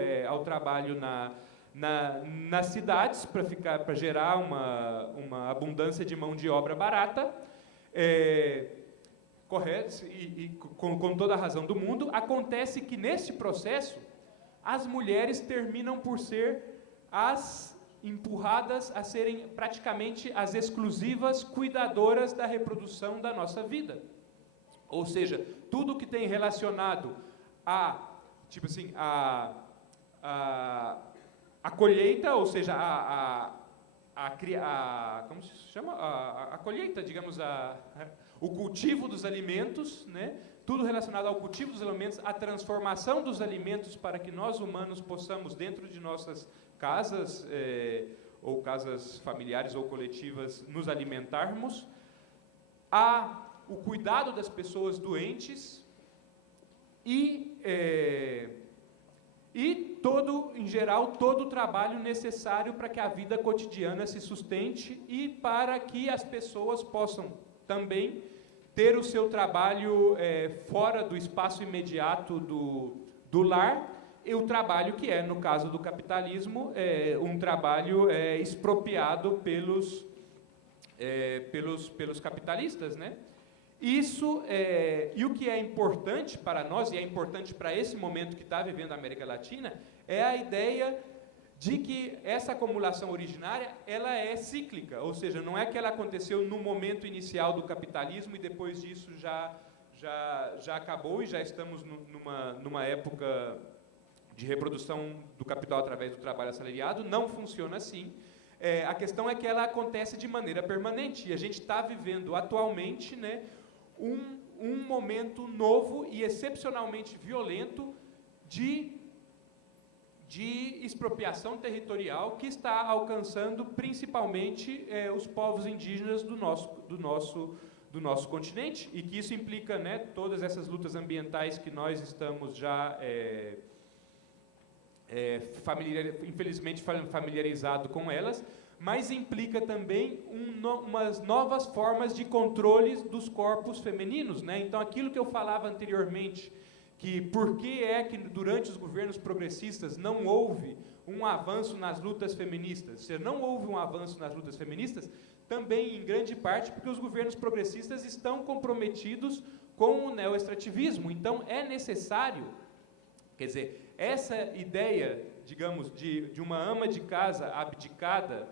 nas cidades, para gerar uma abundância de mão de obra barata. Correto, e com toda a razão do mundo. Acontece que, neste processo, as mulheres terminam por ser empurradas a serem praticamente as exclusivas cuidadoras da reprodução da nossa vida. Ou seja, tudo que tem relacionado a colheita, ou seja, como se chama? A colheita, digamos, o cultivo dos alimentos, né? Tudo relacionado ao cultivo dos alimentos, a transformação dos alimentos para que nós humanos possamos, dentro de nossas casas, ou casas familiares ou coletivas, nos alimentarmos, o cuidado das pessoas doentes e em geral, todo o trabalho necessário para que a vida cotidiana se sustente e para que as pessoas possam também ter o seu trabalho fora do espaço imediato do lar, e o trabalho que no caso do capitalismo, um trabalho expropriado pelos capitalistas, né? Isso, e o que é importante para nós, e é importante para esse momento que está vivendo a América Latina, é a ideia de que essa acumulação originária ela é cíclica, ou seja, não é que ela aconteceu no momento inicial do capitalismo e depois disso já acabou e já estamos numa época de reprodução do capital através do trabalho assalariado. Não funciona assim. A questão é que ela acontece de maneira permanente, e a gente está vivendo atualmente, né, um momento novo e excepcionalmente violento de expropriação territorial que está alcançando principalmente os povos indígenas do nosso continente, e que isso implica, né, todas essas lutas ambientais que nós estamos já infelizmente familiarizado com elas, mas implica também umas novas formas de controles dos corpos femininos, né? Então, aquilo que eu falava anteriormente, que por que é que durante os governos progressistas não houve um avanço nas lutas feministas? Se não houve um avanço nas lutas feministas, também em grande parte porque os governos progressistas estão comprometidos com o neoextrativismo. Então, é necessário, quer dizer, essa ideia, digamos, de uma ama de casa abdicada,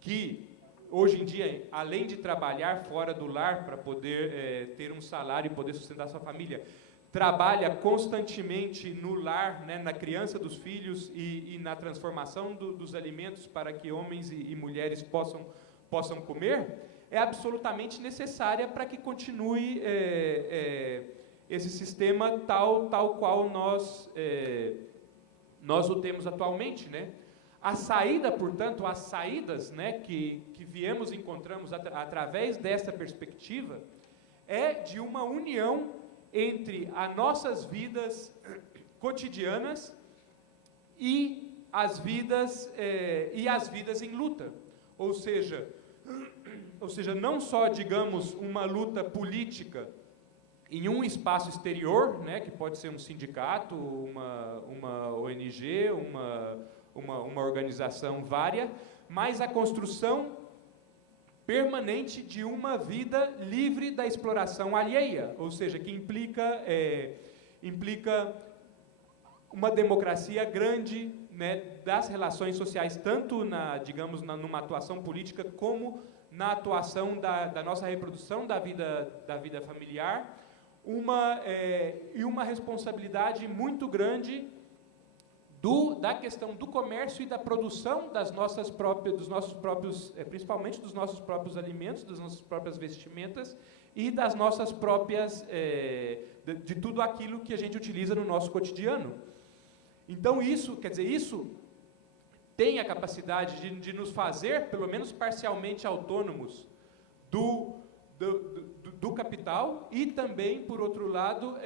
que hoje em dia, além de trabalhar fora do lar para poder ter um salário e poder sustentar sua família, trabalha constantemente no lar, né, na criança dos filhos e na transformação dos alimentos para que homens e mulheres possam comer, é absolutamente necessária para que continue esse sistema tal qual nós o temos atualmente, né? A saída, portanto, as saídas, né, que encontramos através dessa perspectiva é de uma união entre as nossas vidas cotidianas e as vidas em luta, ou seja, não só, digamos, uma luta política em um espaço exterior, né, que pode ser um sindicato, uma ONG, uma organização vária, mas a construção permanente de uma vida livre da exploração alheia, ou seja, que implica uma democracia grande, né, das relações sociais, tanto numa atuação política como na atuação da nossa reprodução da vida familiar, e uma responsabilidade muito grande da questão do comércio e da produção dos nossos próprios, principalmente dos nossos próprios alimentos, das nossas próprias vestimentas e das nossas próprias, de tudo aquilo que a gente utiliza no nosso cotidiano. Então isso tem a capacidade de nos fazer, pelo menos parcialmente, autônomos do capital, e também, por outro lado,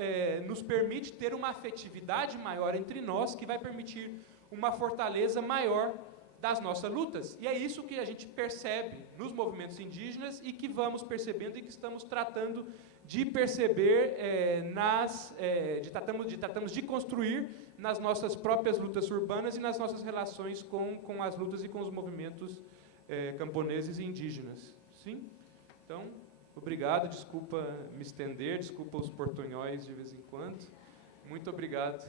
nos permite ter uma afetividade maior entre nós, que vai permitir uma fortaleza maior das nossas lutas. E é isso que a gente percebe nos movimentos indígenas e que vamos percebendo e que estamos tratando de perceber, tratamos de construir nas nossas próprias lutas urbanas e nas nossas relações com as lutas e com os movimentos camponeses e indígenas. Sim? Então, obrigado, desculpa me estender, desculpa os portunhóis de vez em quando. Muito obrigado.